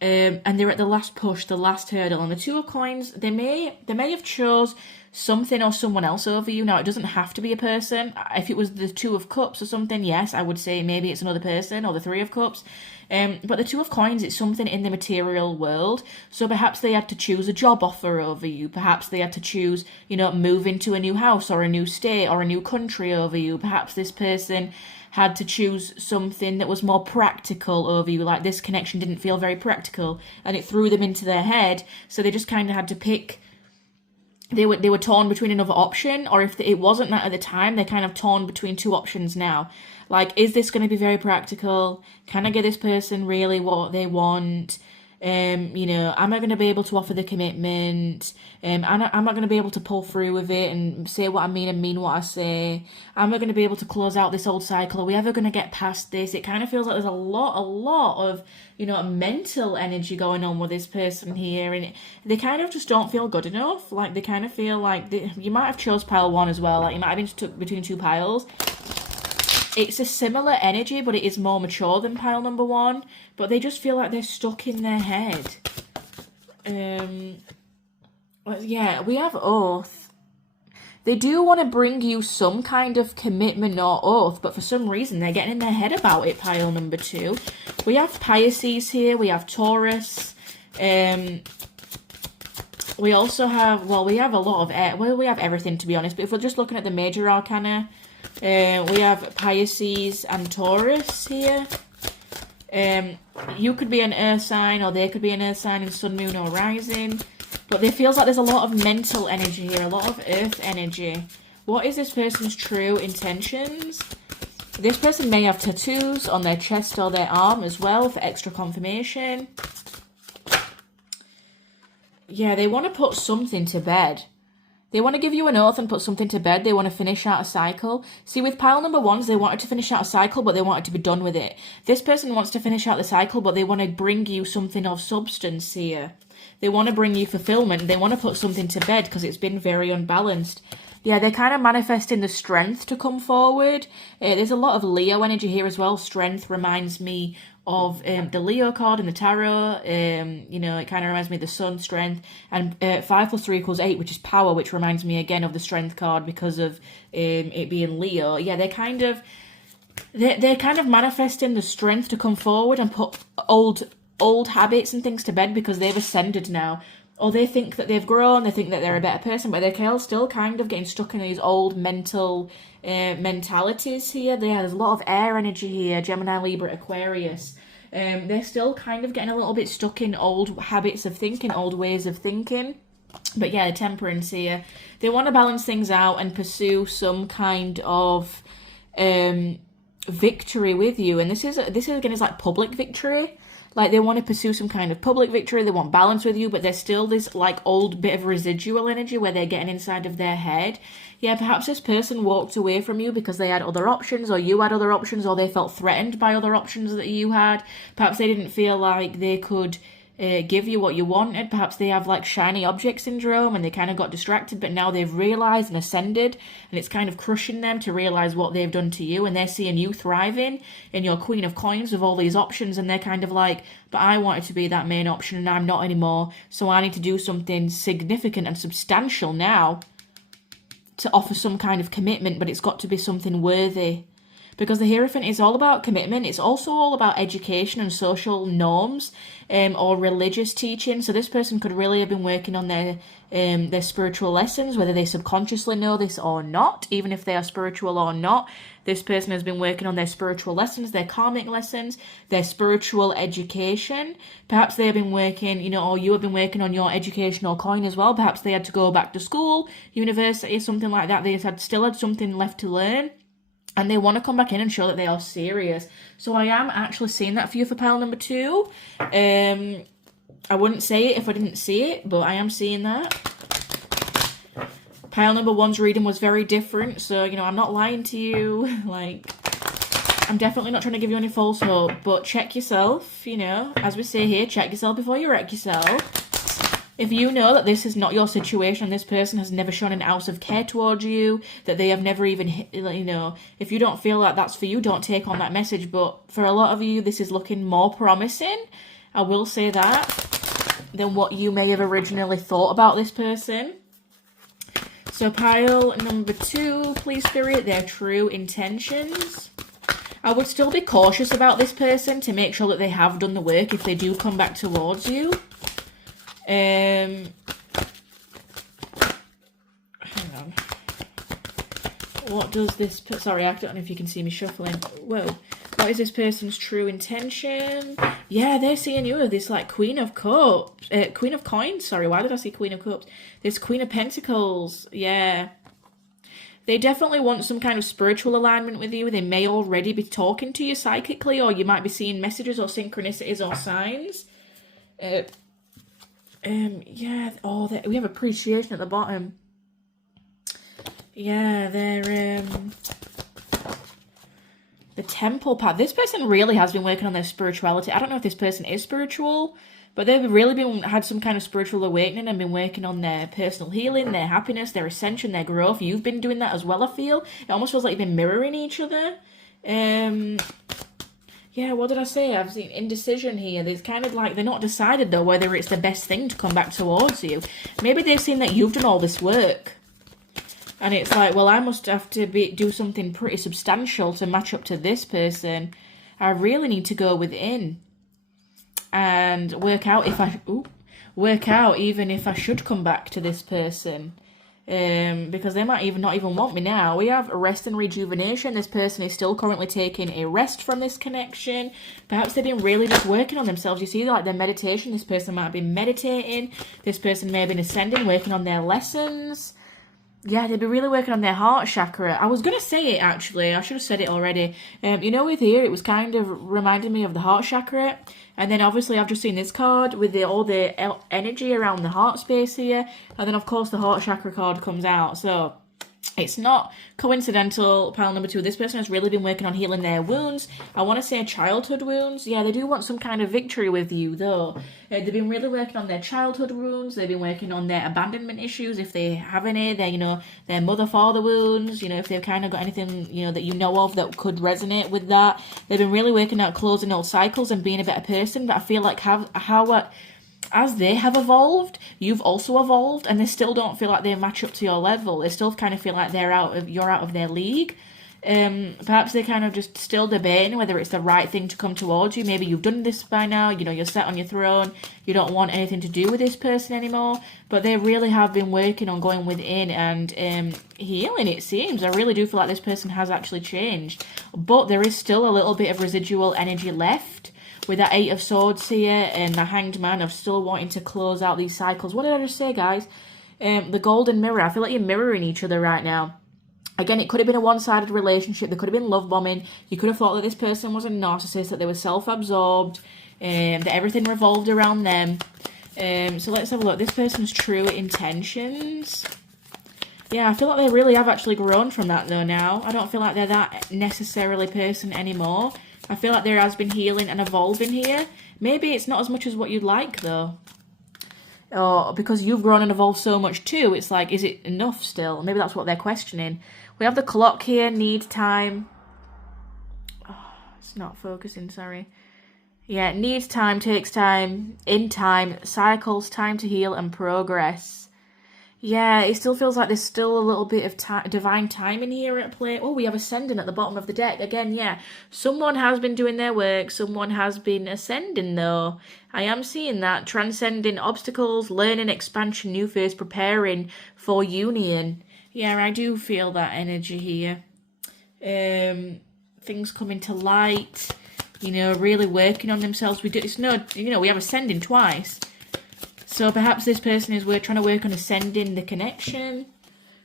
And they're at the last push, the last hurdle. And the 2 of Coins, they may have chose something or someone else over you. Now, it doesn't have to be a person. If it was the 2 of Cups or something, yes, I would say maybe it's another person, or the 3 of Cups. But the 2 of Coins, it's something in the material world. So perhaps they had to choose a job offer over you. Perhaps they had to choose, you know, move into a new house or a new state or a new country over you. Perhaps this person had to choose something that was more practical over you. Like, this connection didn't feel very practical, and it threw them into their head. So they just kind of had to pick. They were torn between another option, or if it wasn't that at the time, they're kind of torn between 2 options now. Like, is this going to be very practical? Can I get this person really what they want? You know, am I going to be able to offer the commitment? Am I going to be able to pull through with it and say what I mean and mean what I say? Am I going to be able to close out this old cycle? Are we ever going to get past this? It kind of feels like there's a lot of, you know, mental energy going on with this person here, and they kind of just don't feel good enough. Like, they kind of feel like you might have chose pile 1 as well. Like, you might have been stuck between 2 piles. It's a similar energy, but it is more mature than pile number 1. But they just feel like they're stuck in their head. Yeah, we have Oath. They do want to bring you some kind of commitment or oath, but for some reason they're getting in their head about it, pile number 2. We have Pisces here. We have Taurus. We also have, well, we have a lot of, we have everything, to be honest. But if we're just looking at the major arcana, we have Pisces and Taurus here. You could be an earth sign, or they could be an earth sign in sun, moon, or rising. But there feels like there's a lot of mental energy here, a lot of earth energy. What is this person's true intentions? This person may have tattoos on their chest or their arm as well for extra confirmation. Yeah, they want to put something to bed. They want to give you an oath and put something to bed. They want to finish out a cycle. See, with pile number ones, they wanted to finish out a cycle, but they wanted to be done with it. This person wants to finish out the cycle, but they want to bring you something of substance here. They want to bring you fulfillment. They want to put something to bed because it's been very unbalanced. Yeah, they're kind of manifesting the strength to come forward. There's a lot of Leo energy here as well. Strength reminds me of the Leo card in the tarot. You know, it kind of reminds me of the sun, strength. And 5 + 3 = 8, which is power, which reminds me again of the strength card because of it being Leo. Yeah, they're kind of manifesting the strength to come forward and put old habits and things to bed because they've ascended now. Or they think that they've grown, they think that they're a better person, but they're still kind of getting stuck in these old mental mentalities here. There's a lot of air energy here, Gemini, Libra, Aquarius. They're still kind of getting a little bit stuck in old habits of thinking, old ways of thinking. But yeah, the Temperance here. They want to balance things out and pursue some kind of victory with you. And this is again, is like public victory. Like, they want to pursue some kind of public victory. They want balance with you, but there's still this, like, old bit of residual energy where they're getting inside of their head. Yeah, perhaps this person walked away from you because they had other options, or you had other options, or they felt threatened by other options that you had. Perhaps they didn't feel like they could give you what you wanted. Perhaps they have, like, shiny object syndrome and they kind of got distracted, but now they've realised and ascended, and it's kind of crushing them to realise what they've done to you, and they're seeing you thriving in your Queen of Coins with all these options, and they're kind of like, but I wanted to be that main option and I'm not anymore, so I need to do something significant and substantial now to offer some kind of commitment, but it's got to be something worthy. Because the Hierophant is all about commitment. It's also all about education and social norms or religious teaching. So this person could really have been working on their spiritual lessons, whether they subconsciously know this or not, even if they are spiritual or not. This person has been working on their spiritual lessons, their karmic lessons, their spiritual education. Perhaps they have been working, you know, or you have been working on your educational coin as well. Perhaps they had to go back to school, university, something like that. They still had something left to learn. And they want to come back in and show that they are serious. So I am actually seeing that for you for pile number 2. I wouldn't say it if I didn't see it, but I am seeing that. Pile number 1's reading was very different. So, you know, I'm not lying to you. Like, I'm definitely not trying to give you any false hope. But check yourself, you know. As we say here, check yourself before you wreck yourself. If you know that this is not your situation, this person has never shown an ounce of care towards you, that they have never even, you know, if you don't feel like that's for you, don't take on that message. But for a lot of you, this is looking more promising, I will say that, than what you may have originally thought about this person. So pile number 2, please, Spirit, their true intentions. I would still be cautious about this person to make sure that they have done the work if they do come back towards you. Hang on. What does this... Sorry, I don't know if you can see me shuffling. Whoa. What is this person's true intention? Yeah, they're seeing you as this, like, Queen of Cups. Queen of Coins, sorry. Why did I say Queen of Cups? This Queen of Pentacles. Yeah. They definitely want some kind of spiritual alignment with you. They may already be talking to you psychically, or you might be seeing messages or synchronicities or signs. Yeah, oh, we have appreciation at the bottom. Yeah, they're, the Temple path. This person really has been working on their spirituality. I don't know if this person is spiritual, but they've really had some kind of spiritual awakening and been working on their personal healing, their happiness, their ascension, their growth. You've been doing that as well, I feel. It almost feels like you've been mirroring each other. Yeah, what did I say? I've seen indecision here. There's kind of like, they're not decided though whether it's the best thing to come back towards you. Maybe they've seen that you've done all this work. And it's like, well, I must have to do something pretty substantial to match up to this person. I really need to go within and work out even if I should come back to this person. because they might not even want me now. We have rest and rejuvenation. This person is still currently taking a rest from this connection. Perhaps they've been really just working on themselves. You see, like their meditation, this person might have been meditating. This person may have been ascending, working on their lessons. Yeah, they'd be really working on their heart chakra. I was going to say it, actually. I should have said it already. You know, with here, it was kind of reminding me of the heart chakra. And then, obviously, I've just seen this card with all the energy around the heart space here. And then, of course, the heart chakra card comes out. So, it's not coincidental, pile number 2. This person has really been working on healing their wounds. I want to say childhood wounds. Yeah, they do want some kind of victory with you, though. They've been really working on their childhood wounds. They've been working on their abandonment issues, if they have any. Their mother-father wounds. If they've kind of got anything, that you know of that could resonate with that. They've been really working out closing old cycles and being a better person. But I feel like as they have evolved, you've also evolved, and they still don't feel like they match up to your level. They still kind of feel like you're out of their league. Perhaps they're kind of just still debating whether it's the right thing to come towards you. Maybe you've done this by now, you're set on your throne, you don't want anything to do with this person anymore, but they really have been working on going within and healing, it seems. I really do feel like this person has actually changed, but there is still a little bit of residual energy left. With that 8 of Swords here and the Hanged Man of still wanting to close out these cycles. What did I just say, guys? The Golden Mirror. I feel like you're mirroring each other right now. Again, it could have been a one-sided relationship. There could have been love bombing. You could have thought that this person was a narcissist, that they were self-absorbed, that everything revolved around them. So let's have a look. This person's true intentions. Yeah, I feel like they really have actually grown from that, though, now. I don't feel like they're that necessarily person anymore. I feel like there has been healing and evolving here. Maybe it's not as much as what you'd like, though. Or because you've grown and evolved so much too, it's like, is it enough still? Maybe that's what they're questioning. We have the clock here, need time. Oh, it's not focusing, sorry. Yeah, needs time, takes time, in time, cycles, time to heal and progress. Yeah, it still feels like there's still a little bit of divine timing here at play. Oh, we have ascending at the bottom of the deck. Again, yeah, someone has been doing their work. Someone has been ascending, though. I am seeing that. Transcending obstacles, learning, expansion, new phase, preparing for union. Yeah, I do feel that energy here. Things coming to light. Really working on themselves. We have ascending twice. So perhaps this person is trying to work on ascending the connection.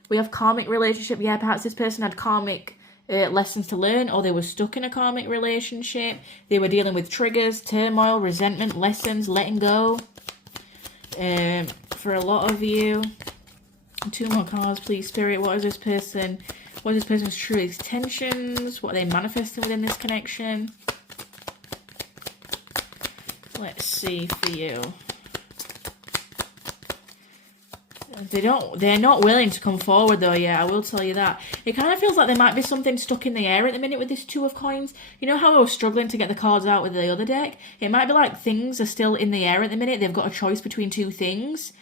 We have karmic relationship. Yeah, perhaps this person had karmic lessons to learn, or they were stuck in a karmic relationship. They were dealing with triggers, turmoil, resentment, lessons, letting go. For a lot of you. 2 more cards, please, Spirit. What is this person's true intentions? What are they manifesting within this connection? Let's see for you. They're not willing to come forward, though. Yeah, I will tell you that. It kind of feels like there might be something stuck in the air at the minute with this 2 of Coins. You know how I was struggling to get the cards out with the other deck? It might be like things are still in the air at the minute. They've got a choice between 2 things.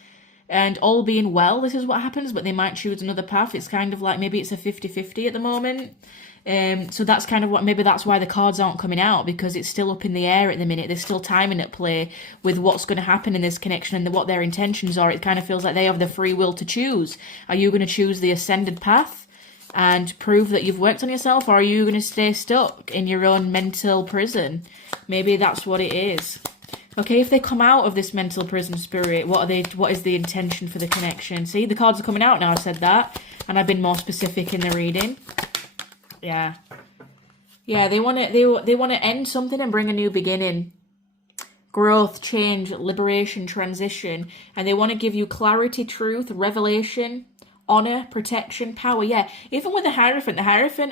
And all being well, this is what happens, but they might choose another path. It's kind of like maybe it's a 50-50 at the moment. So that's kind of maybe that's why the cards aren't coming out, because it's still up in the air at the minute. There's still timing at play with what's going to happen in this connection and what their intentions are. It kind of feels like they have the free will to choose. Are you going to choose the ascended path and prove that you've worked on yourself, or are you going to stay stuck in your own mental prison? Maybe that's what it is. Okay, if they come out of this mental prison, Spirit, what is the intention for the connection? See, the cards are coming out now. I said that, and I've been more specific in the reading. Yeah, they want to end something and bring a new beginning. Growth, change, liberation, transition, and they want to give you clarity, truth, revelation, honor, protection, power. Yeah, even with the Hierophant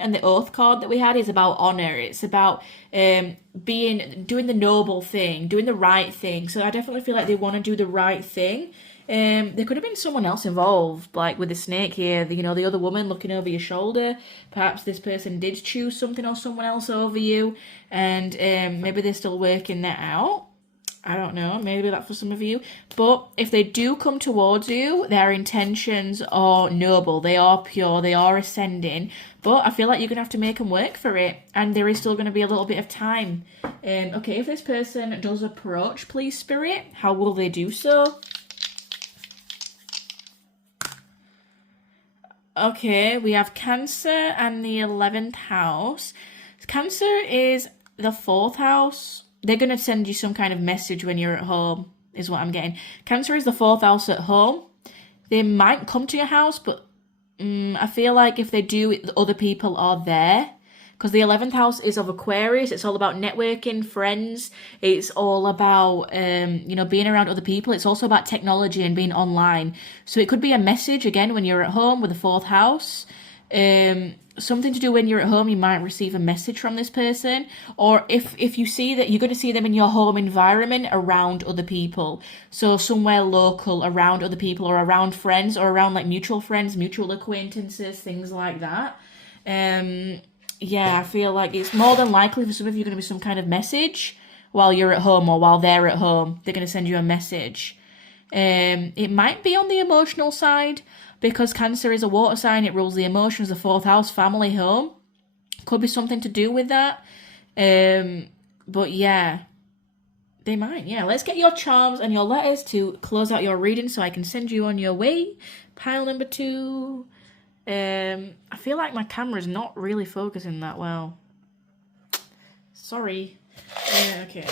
and the Oath card that we had is about honor. It's about doing the noble thing, doing the right thing. So I definitely feel like they want to do the right thing. There could have been someone else involved, like with the snake here, the other woman looking over your shoulder. Perhaps this person did choose something or someone else over you, and maybe they're still working that out. I don't know, maybe that's for some of you. But if they do come towards you, their intentions are noble, they are pure, they are ascending. But I feel like you're going to have to make them work for it. And there is still going to be a little bit of time. Okay, if this person does approach, please, Spirit, how will they do so? Okay, we have Cancer and the 11th house. Cancer is the 4th house. They're going to send you some kind of message when you're at home, is what I'm getting. Cancer is the 4th house at home. They might come to your house, but I feel like if they do, other people are there. Because the 11th house is of Aquarius. It's all about networking, friends. It's all about, being around other people. It's also about technology and being online. So it could be a message, again, when you're at home with the 4th house. Something to do when you're at home, you might receive a message from this person. Or if you see that, you're going to see them in your home environment around other people. So somewhere local, around other people, or around friends, or around like mutual friends, mutual acquaintances, things like that. Yeah, I feel like it's more than likely for some of you going to be some kind of message while you're at home or while they're at home. They're going to send you a message. It might be on the emotional side because Cancer is a water sign. It rules the emotions, the 4th house, family, home. Could be something to do with that. But yeah, they might. Yeah, let's get your charms and your letters to close out your reading so I can send you on your way. Pile number 2. I feel like my camera's not really focusing that well. Sorry. Okay.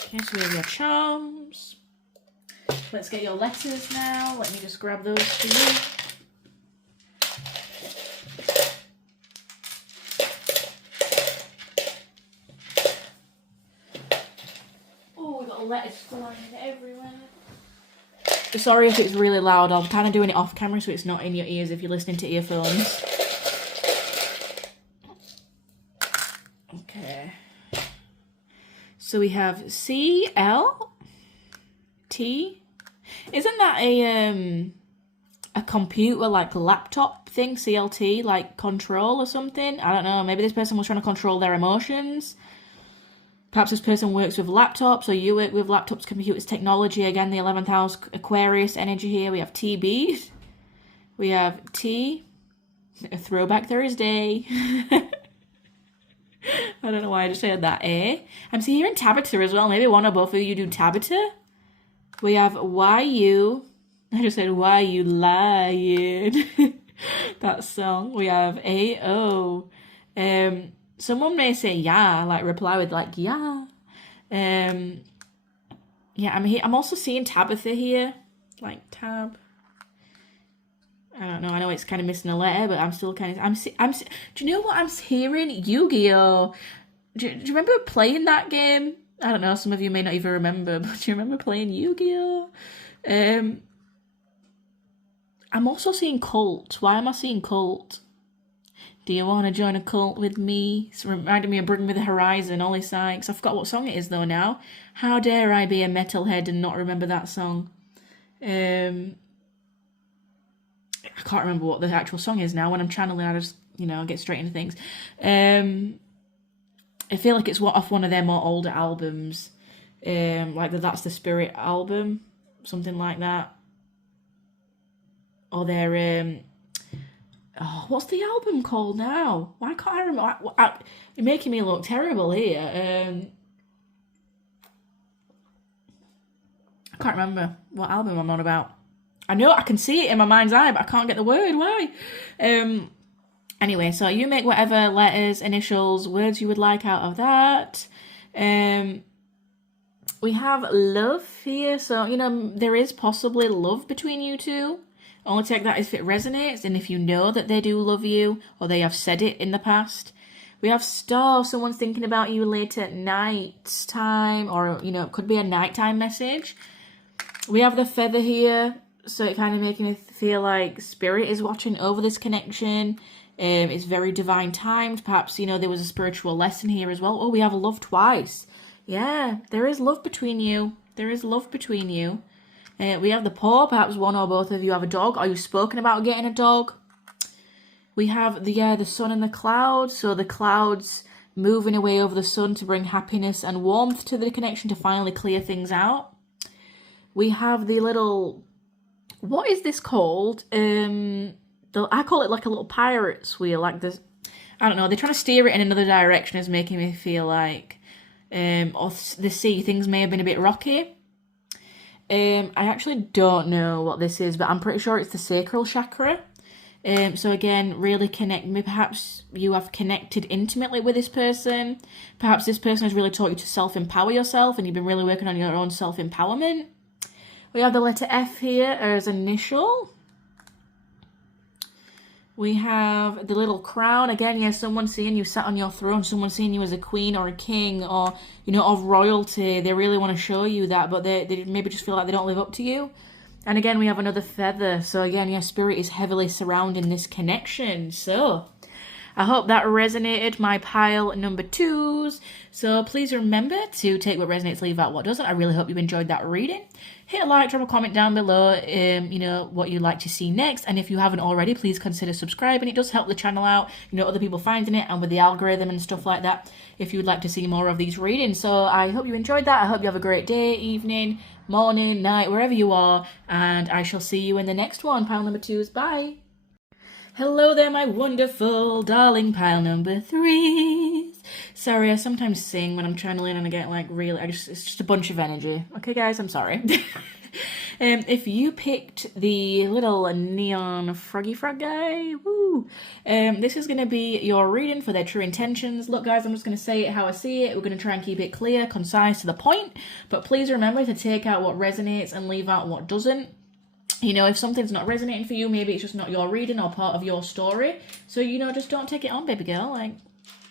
Okay, so we have your charms. Let's get your letters now. Let me just grab those for you. Oh, we've got letters flying everywhere. Sorry if it's really loud. I'm kind of doing it off camera so it's not in your ears if you're listening to earphones. Okay. So we have C-L-T. Isn't that a computer, like laptop thing? CLT, like control or something? I don't know. Maybe this person was trying to control their emotions. Perhaps this person works with laptops, or you work with laptops, computers, technology. Again, the 11th house, Aquarius energy here. We have TB. We have T. A throwback Thursday. I don't know why I just said that. A. I'm hearing Tabitha as well. Maybe one or both of you do Tabitha. We have YU. I just said why you lying. That song. We have AO. Someone may say yeah, like reply with like yeah. Yeah, I'm also seeing Tabitha here, like tab. I don't know. I know it's kind of missing a letter, but I'm still kind of. Do you know what I'm hearing? Yu-Gi-Oh. Do you remember playing that game? I don't know. Some of you may not even remember, but do you remember playing Yu-Gi-Oh? I'm also seeing cult. Why am I seeing cult? Do you want to join a cult with me? It's reminding me of Bring Me the Horizon, Ollie Sykes. I forgot what song it is though now. How dare I be a metalhead and not remember that song? I can't remember what the actual song is now. When I'm channeling, I just, get straight into things. I feel like it's off one of their more older albums. Like the That's the Spirit album. Something like that. Or their... what's the album called now? Why can't I remember? You're making me look terrible here. I can't remember what album I'm on about. I know I can see it in my mind's eye, but I can't get the word. Why? Anyway, so you make whatever letters, initials, words you would like out of that. We have love here. So, there is possibly love between you two. Only take that if it resonates and if you know that they do love you or they have said it in the past. We have star. Someone's thinking about you late at night time, or, it could be a nighttime message. We have the feather here. So it kind of making me feel like spirit is watching over this connection. It's very divine timed. Perhaps, there was a spiritual lesson here as well. Oh, we have love twice. Yeah, there is love between you. There is love between you. We have the paw. Perhaps one or both of you have a dog. Or you've spoken about getting a dog. We have the sun and the clouds. So the clouds moving away over the sun to bring happiness and warmth to the connection to finally clear things out. We have the little... What is this called? I call it like a little pirate's wheel. Like this... I don't know. They're trying to steer it in another direction. Is making me feel like... or the sea. Things may have been a bit rocky. I actually don't know what this is, but I'm pretty sure it's the sacral chakra. So again, really connect. Perhaps you have connected intimately with this person. Perhaps this person has really taught you to self-empower yourself, and you've been really working on your own self-empowerment. We have the letter F here as initial. We have the little crown. Again, yeah, someone seeing you sat on your throne, someone seeing you as a queen or a king or, you know, of royalty. They really want to show you that, but they maybe just feel like they don't live up to you. And again, we have another feather. So again, yeah, spirit is heavily surrounding this connection. So I hope that resonated, my pile number 2s. So please remember to take what resonates, leave out what doesn't. I really hope you enjoyed that reading. Hit a like, drop a comment down below, you know, what you'd like to see next. And if you haven't already, please consider subscribing. It does help the channel out, you know, other people finding it and with the algorithm and stuff like that, if you would like to see more of these readings. So I hope you enjoyed that. I hope you have a great day, evening, morning, night, wherever you are. And I shall see you in the next one. Pile number 2s. Bye. Hello there, my wonderful darling pile number 3s. Sorry, I sometimes sing when I'm trying to learn and I get like really, it's just a bunch of energy. Okay, guys, I'm sorry. If you picked the little neon froggy frog guy, woo, this is going to be your reading for their true intentions. Look, guys, I'm just going to say it how I see it. We're going to try and keep it clear, concise, to the point. But please remember to take out what resonates and leave out what doesn't. You know, if something's not resonating for you, maybe it's just not your reading or part of your story. So, you know, just don't take it on, baby girl. Like,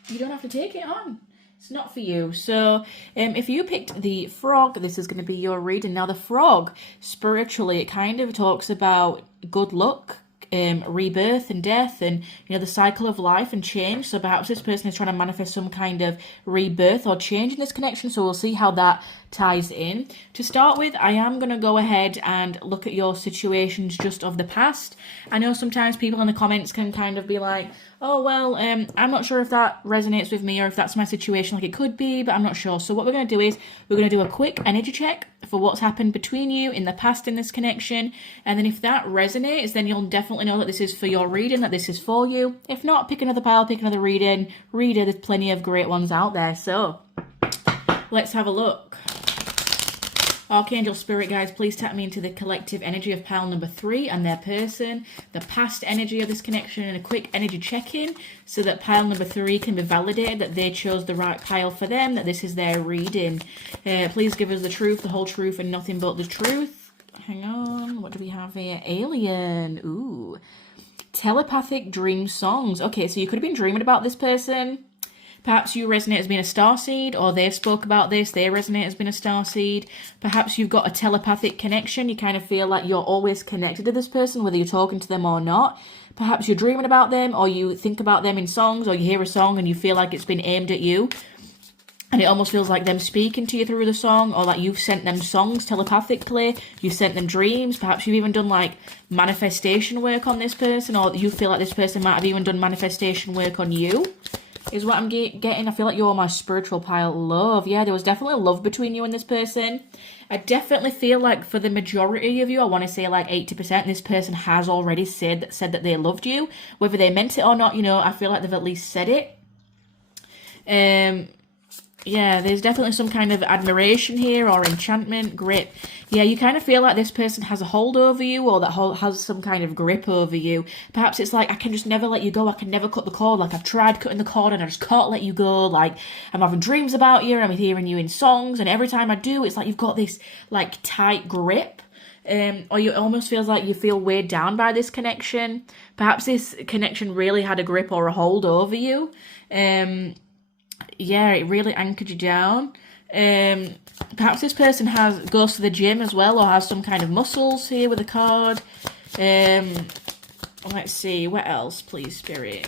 you don't have to take it on. It's not for you. So, if you picked the frog, this is going to be your reading. Now, the frog, spiritually, it kind of talks about good luck, rebirth and death, and, you know, the cycle of life and change. So perhaps this person is trying to manifest some kind of rebirth or change in this connection. So we'll see how that ties in. To start with, I am going to go ahead and look at your situations just of the past. I know sometimes people in the comments can kind of be like, oh, well, I'm not sure if that resonates with me or if that's my situation. Like, it could be, but I'm not sure. So what we're going to do is we're going to do a quick energy check for what's happened between you in the past in this connection. And then if that resonates, then you'll definitely know that this is for your reading, that this is for you. If not, pick another pile, pick another reading. Reader, there's plenty of great ones out there. So let's have a look. Archangel Spirit guides, please tap me into the collective energy of pile number 3 and their person, the past energy of this connection, and a quick energy check-in so that pile number 3 can be validated, that they chose the right pile for them, that this is their reading. Please give us the truth, the whole truth, and nothing but the truth. Hang on, what do we have here? Alien. Ooh. Telepathic dream songs. Okay, so you could have been dreaming about this person. Perhaps you resonate as being a starseed, or they've spoke about this, they resonate as being a starseed. Perhaps you've got a telepathic connection. You kind of feel like you're always connected to this person, whether you're talking to them or not. Perhaps you're dreaming about them, or you think about them in songs, or you hear a song and you feel like it's been aimed at you. And it almost feels like them speaking to you through the song, or like you've sent them songs telepathically, you've sent them dreams. Perhaps you've even done like manifestation work on this person, or you feel like this person might have even done manifestation work on you. Is what I'm getting. I feel like you're my spiritual pile. Love. Yeah, there was definitely love between you and this person. I definitely feel like for the majority of you, I want to say like 80%, this person has already said that they loved you. Whether they meant it or not, you know, I feel like they've at least said it. Yeah, there's definitely some kind of admiration here or enchantment, grip. Yeah, you kind of feel like this person has a hold over you, or that has some kind of grip over you. Perhaps it's like, I can just never let you go. I can never cut the cord. Like, I've tried cutting the cord and I just can't let you go. Like, I'm having dreams about you and I'm hearing you in songs. And every time I do, it's like you've got this, like, tight grip. Or you almost feels like you feel weighed down by this connection. Perhaps this connection really had a grip or a hold over you. Yeah, it really anchored you down. Perhaps this person goes to the gym as well, or has some kind of muscles here with a card. Let's see, what else, please, Spirit?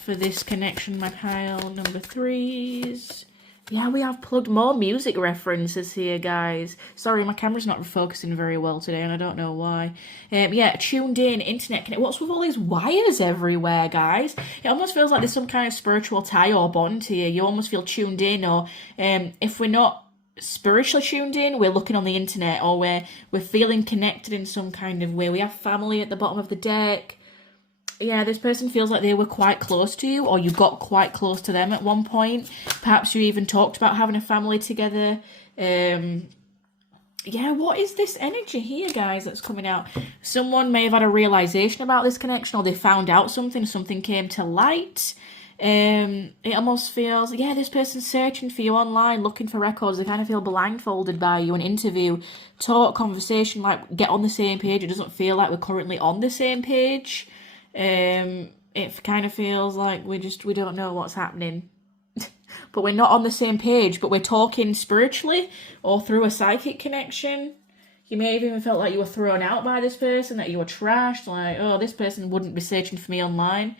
For this connection, my pile number 3s. Yeah, we have plugged more music references here, guys. Sorry, my camera's not focusing very well today, and I don't know why. Yeah, tuned in, internet connect. What's with all these wires everywhere, guys? It almost feels like there's some kind of spiritual tie or bond here. You almost feel tuned in, or if we're not spiritually tuned in, we're looking on the internet, or we're feeling connected in some kind of way. We have family at the bottom of the deck. Yeah, this person feels like they were quite close to you, or you got quite close to them at one point. Perhaps you even talked about having a family together. yeah, what is this energy here, guys, that's coming out? Someone may have had a realization about this connection, or they found out something came to light. It almost feels, yeah, this person's searching for you online, looking for records. They kind of feel blindfolded by you. An interview, talk, conversation, like get on the same page. It doesn't feel like we're currently on the same page. It kind of feels like we don't know what's happening. But we're not on the same page, but we're talking spiritually or through a psychic connection. You may have even felt like you were thrown out by this person, that you were trashed, like, oh, this person wouldn't be searching for me online.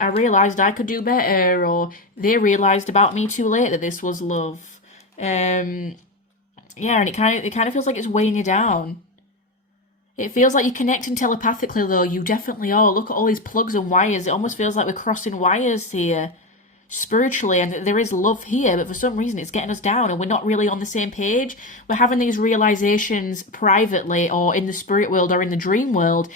I realised I could do better, or they realised about me too late that this was love. Yeah, and it kind of feels like it's weighing you down. It feels like you're connecting telepathically, though. You definitely are. Look at all these plugs and wires. It almost feels like we're crossing wires here. Spiritually, and there is love here, but for some reason it's getting us down and we're not really on the same page. We're having these realizations privately or in the spirit world or in the dream world,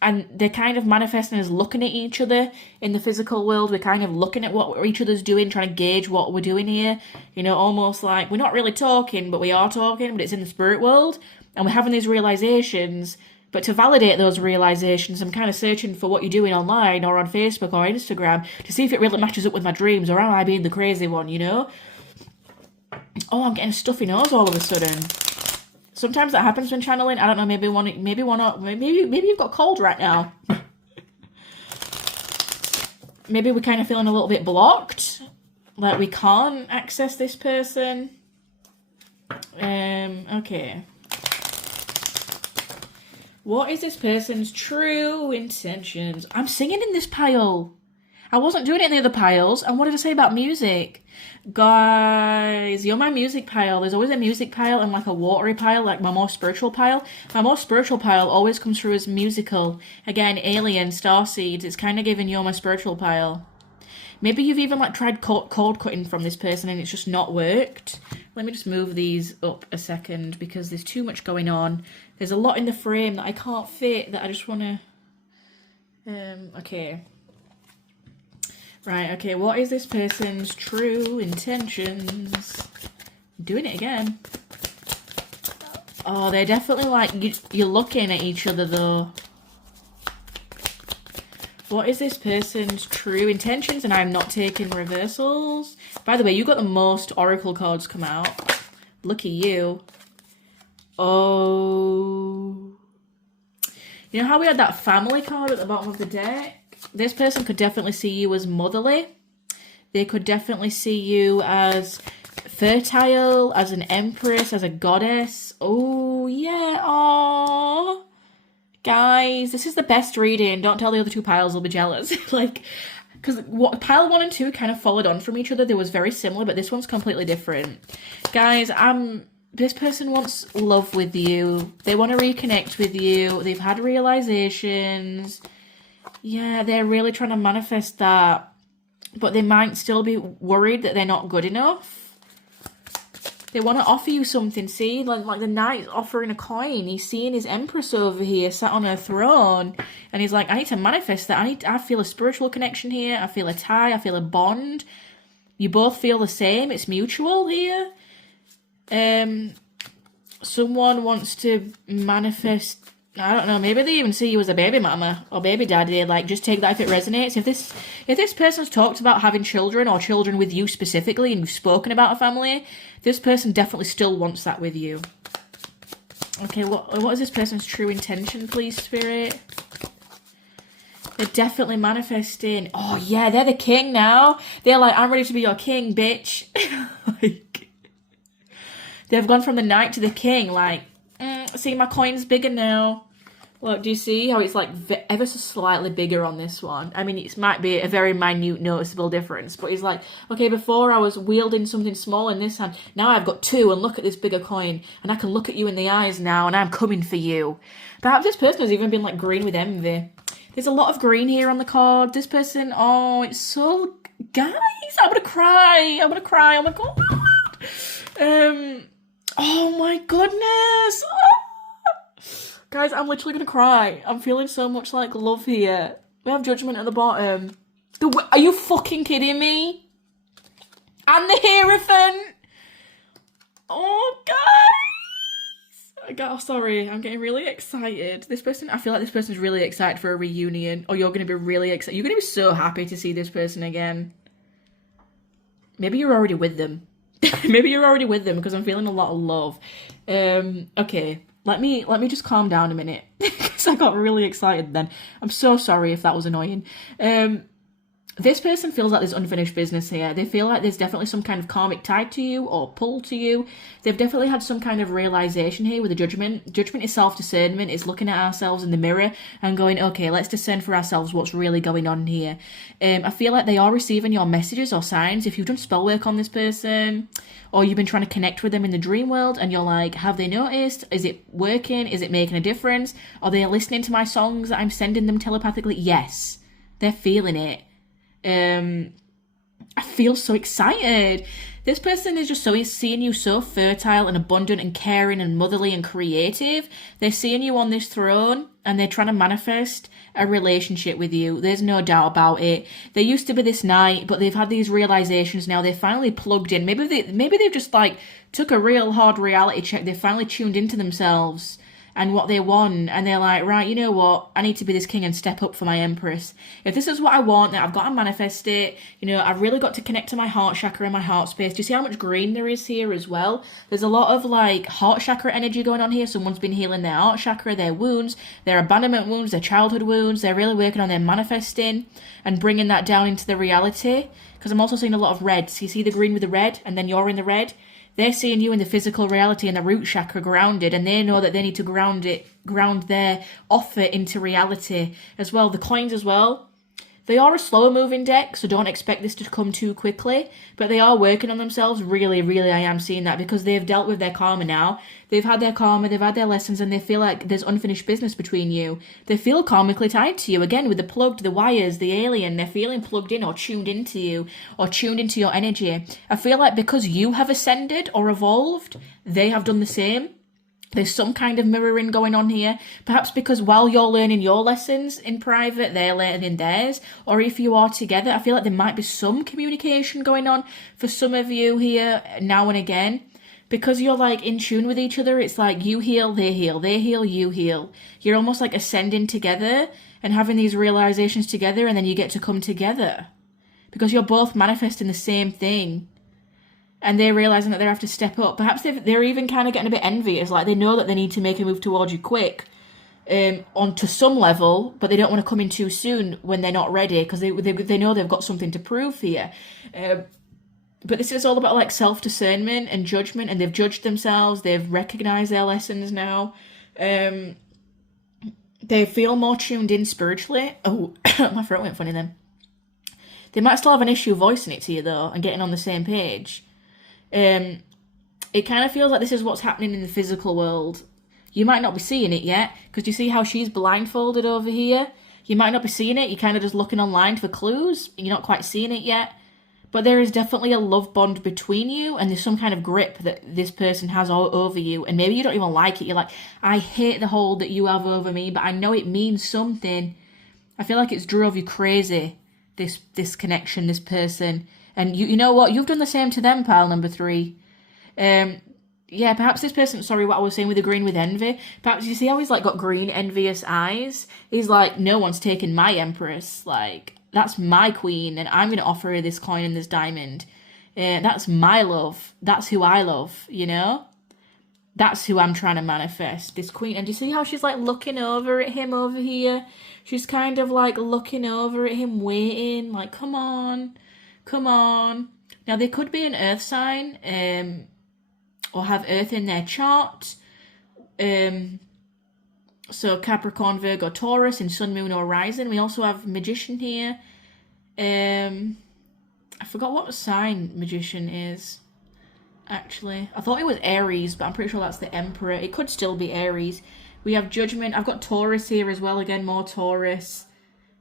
and they're kind of manifesting as looking at each other in the physical world. We're kind of looking at what each other's doing, trying to gauge what we're doing here, you know, almost like we're not really talking, but we are talking, but it's in the spirit world, and we're having these realizations. But to validate those realizations, I'm kind of searching for what you're doing online or on Facebook or Instagram to see if it really matches up with my dreams, or am I being the crazy one, you know? Oh, I'm getting a stuffy nose all of a sudden. Sometimes that happens when channeling. I don't know, maybe you've got cold right now. Maybe we're kind of feeling a little bit blocked, like we can't access this person. Okay. What is this person's true intentions? I'm singing in this pile. I wasn't doing it in the other piles. And what did I say about music? Guys, you're my music pile. There's always a music pile and like a watery pile, like my more spiritual pile. My more spiritual pile always comes through as musical. Again, alien, starseeds. It's kind of giving you my spiritual pile. Maybe you've even like tried cord cutting from this person and it's just not worked. Let me just move these up a second because there's too much going on. There's a lot in the frame that I can't fit, that I just want to... okay. Right, okay, what is this person's true intentions? I'm doing it again. Oh, they're definitely like, you're looking at each other though. What is this person's true intentions? And I'm not taking reversals. By the way, you got the most oracle cards come out. Look at you. Oh. You know how we had that family card at the bottom of the deck? This person could definitely see you as motherly. They could definitely see you as fertile, as an empress, as a goddess. Oh, yeah. Aww. Guys, this is the best reading. Don't tell the other two piles, they'll be jealous. Like, because pile 1 and 2 kind of followed on from each other. They was very similar, but this one's completely different. Guys, this person wants love with you. They want to reconnect with you. They've had realizations. Yeah, they're really trying to manifest that. But they might still be worried that they're not good enough. They want to offer you something, see? Like the knight's offering a coin. He's seeing his empress over here, sat on her throne. And he's like, I need to manifest that. I feel a spiritual connection here. I feel a tie. I feel a bond. You both feel the same. It's mutual here. Someone wants to manifest... I don't know, maybe they even see you as a baby mama or baby daddy. Like, just take that if it resonates. If this person's talked about having children or children with you specifically and you've spoken about a family, this person definitely still wants that with you. Okay, what is this person's true intention, please, Spirit? They're definitely manifesting. Oh, yeah, they're the king now. They're like, I'm ready to be your king, bitch. Like, they've gone from the knight to the king, like, see, my coin's bigger now. Look, do you see how it's like ever so slightly bigger on this one? I mean, it might be a very minute, noticeable difference, but it's like, okay, before I was wielding something small in this hand, now I've got 2, and look at this bigger coin, and I can look at you in the eyes now, and I'm coming for you. Perhaps this person has even been like green with envy. There's a lot of green here on the card. This person, oh, it's so... Guys, I'm gonna cry. Oh my god. Oh my goodness. Guys, I'm literally gonna cry. I'm feeling so much like love here. We have judgment at the bottom. Are you fucking kidding me? And the Hierophant. Oh, guys. God, sorry, I'm getting really excited. This person, I feel like this person's really excited for a reunion, or you're going to be really excited. You're going to be so happy to see this person again. Maybe you're already with them. Maybe you're already with them because I'm feeling a lot of love. Okay, let me just calm down a minute because I got really excited then. I'm so sorry if that was annoying. This person feels like there's unfinished business here. They feel like there's definitely some kind of karmic tie to you or pull to you. They've definitely had some kind of realization here with the judgment. Judgment is self-discernment. It's looking at ourselves in the mirror and going, okay, let's discern for ourselves what's really going on here. I feel like they are receiving your messages or signs. If you've done spell work on this person or you've been trying to connect with them in the dream world and you're like, have they noticed? Is it working? Is it making a difference? Are they listening to my songs that I'm sending them telepathically? Yes, they're feeling it. I feel so excited. This person is just seeing you so fertile and abundant and caring and motherly and creative. They're seeing you on this throne and they're trying to manifest a relationship with you. There's no doubt about it. They used to be this night, but they've had these realizations now. They're finally plugged in. Maybe they've just like took a real hard reality check. They finally tuned into themselves and what they want, and they're like, right, you know what, I need to be this king and step up for my empress. If this is what I want, then I've got to manifest it. You know, I've really got to connect to my heart chakra and my heart space. Do you see how much green there is here as well? There's a lot of like heart chakra energy going on here. Someone's been healing their heart chakra, their wounds, their abandonment wounds, their childhood wounds. They're really working on their manifesting and bringing that down into the reality. Because I'm also seeing a lot of red. So you see the green with the red, and then you're in the red. They're seeing you in the physical reality and the root chakra grounded, and they know that they need to ground their offer into reality as well. The coins as well. They are a slower moving deck, so don't expect this to come too quickly, but they are working on themselves. Really, really, I am seeing that because they've dealt with their karma now. They've had their karma, they've had their lessons, and they feel like there's unfinished business between you. They feel karmically tied to you. Again, with the plugged, the wires, the alien, they're feeling plugged in or tuned into you or tuned into your energy. I feel like because you have ascended or evolved, they have done the same. There's some kind of mirroring going on here. Perhaps because while you're learning your lessons in private, they're learning theirs. Or if you are together, I feel like there might be some communication going on for some of you here now and again. Because you're like in tune with each other, it's like you heal, they heal, you heal. You're almost like ascending together and having these realizations together, and then you get to come together. Because you're both manifesting the same thing. And they're realising that they have to step up. Perhaps they're even kind of getting a bit envious. Like they know that they need to make a move towards you quick onto some level, but they don't want to come in too soon when they're not ready because they know they've got something to prove here. But this is all about like self-discernment and judgment, and they've judged themselves. They've recognised their lessons now. They feel more tuned in spiritually. Oh, my throat went funny then. They might still have an issue voicing it to you though and getting on the same page. It kind of feels like this is what's happening in the physical world. You might not be seeing it yet, because you see how she's blindfolded over here? You might not be seeing it, you're kind of just looking online for clues, and you're not quite seeing it yet. But there is definitely a love bond between you, and there's some kind of grip that this person has all over you, and maybe you don't even like it. You're like, I hate the hold that you have over me, but I know it means something. I feel like it's drove you crazy, this connection, this person. And you know what? You've done the same to them, pal number 3. Yeah, perhaps this person, sorry, what I was saying with the green with envy. Perhaps you see how he's like got green envious eyes? He's like, no one's taken my empress. Like, that's my queen, and I'm going to offer her this coin and this diamond. That's my love. That's who I love, you know? That's who I'm trying to manifest, this queen. And do you see how she's like looking over at him over here? She's kind of like looking over at him, waiting, like, come on. Come on. Now, they could be an earth sign or have earth in their chart. So Capricorn, Virgo, Taurus in Sun, Moon, or Rising. We also have Magician here. I forgot what sign Magician is, actually. I thought it was Aries, but I'm pretty sure that's the Emperor. It could still be Aries. We have Judgment. I've got Taurus here as well. Again, more Taurus.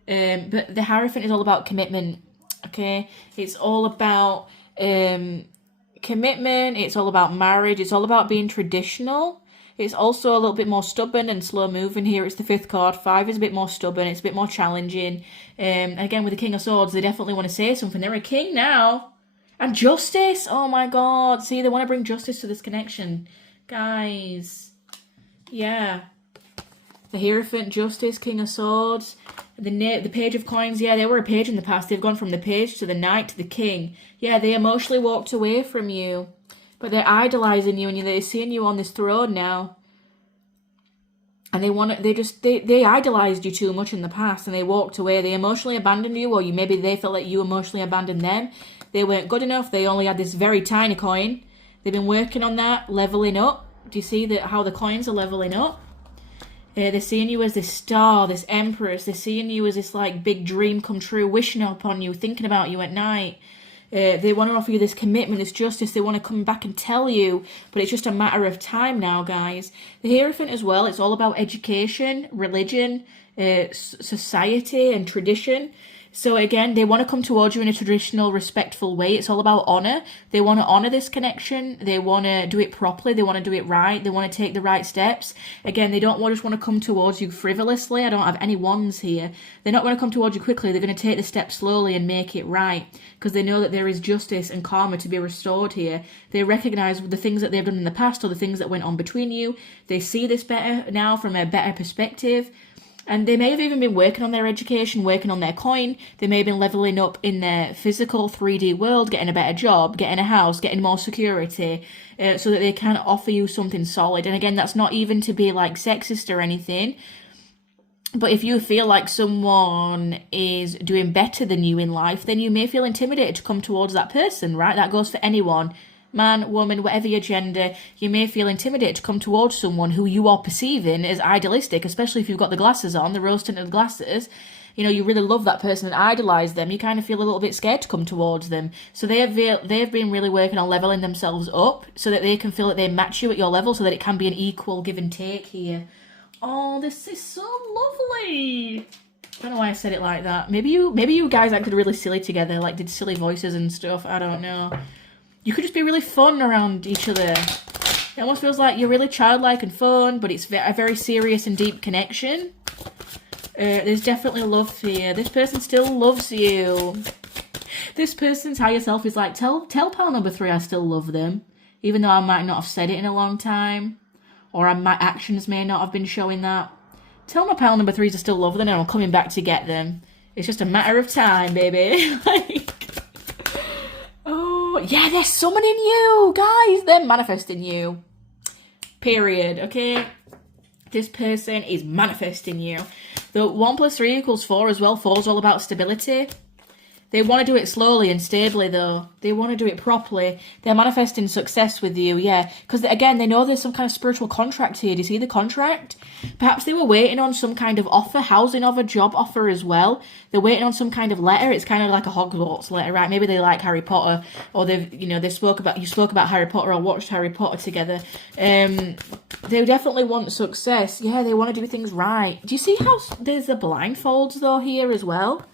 But the Hierophant is all about commitment. Okay, it's all about commitment, it's all about marriage, it's all about being traditional. It's also a little bit more stubborn and slow moving here. It's the 5th card. 5 is a bit more stubborn, it's a bit more challenging. Again, with the King of Swords, they definitely want to say something. They're a king now. And justice, oh my god. See, they want to bring justice to this connection. Guys, Yeah. The Hierophant, Justice, King of Swords, the Page of Coins. Yeah, they were a page in the past. They've gone from the Page to the Knight to the King. Yeah, they emotionally walked away from you. But they're idolizing you and they're seeing you on this throne now. And they idolized you too much in the past and they walked away. They emotionally abandoned you, or maybe they felt like you emotionally abandoned them. They weren't good enough. They only had this very tiny coin. They've been working on that, leveling up. Do you see how the coins are leveling up? They're seeing you as this star, this empress. They're seeing you as this like big dream come true, wishing upon you, thinking about you at night. They want to offer you this commitment, this justice. They want to come back and tell you, but it's just a matter of time now, guys. The Hierophant as well, it's all about education, religion, society and tradition. So again, they want to come towards you in a traditional, respectful way. It's all about honor. They want to honor this connection. They want to do it properly. They want to do it right. They want to take the right steps. Again, they don't just want to come towards you frivolously. I don't have any wands here. They're not going to come towards you quickly. They're going to take the steps slowly and make it right, because they know that there is justice and karma to be restored here. They recognize the things that they've done in the past or the things that went on between you. They see this better now from a better perspective. And they may have even been working on their education, working on their coin. They may have been leveling up in their physical 3D world, getting a better job, getting a house, getting more security, so that they can offer you something solid. And again, that's not even to be like sexist or anything. But if you feel like someone is doing better than you in life, then you may feel intimidated to come towards that person, right? That goes for anyone. Man, woman, whatever your gender, you may feel intimidated to come towards someone who you are perceiving as idealistic, especially if you've got the glasses on, the rose-tinted glasses. You know, you really love that person and idolize them. You kind of feel a little bit scared to come towards them. So they've been really working on leveling themselves up so that they can feel that they match you at your level, so that it can be an equal give and take here. Oh, this is so lovely. I don't know why I said it like that. Maybe you guys acted really silly together, like did silly voices and stuff. I don't know. You could just be really fun around each other. It almost feels like you're really childlike and fun, but it's a very serious and deep connection. There's definitely love here. This person still loves you. This person's higher self is like, tell pal number 3 I still love them, even though I might not have said it in a long time, or my actions may not have been showing that. Tell my pal number 3s I still love them and I'm coming back to get them. It's just a matter of time, baby. Oh, yeah, they're summoning you, guys. They're manifesting you. Period, okay? This person is manifesting you. The 1 + 3 = 4 as well. 4 is all about stability. They want to do it slowly and stably, though. They want to do it properly. They're manifesting success with you, yeah. Because, again, they know there's some kind of spiritual contract here. Do you see the contract? Perhaps they were waiting on some kind of offer, housing offer, job offer as well. They're waiting on some kind of letter. It's kind of like a Hogwarts letter, right? Maybe they like Harry Potter, or you spoke about Harry Potter or watched Harry Potter together. They definitely want success. Yeah, they want to do things right. Do you see how there's the blindfolds, though, here as well?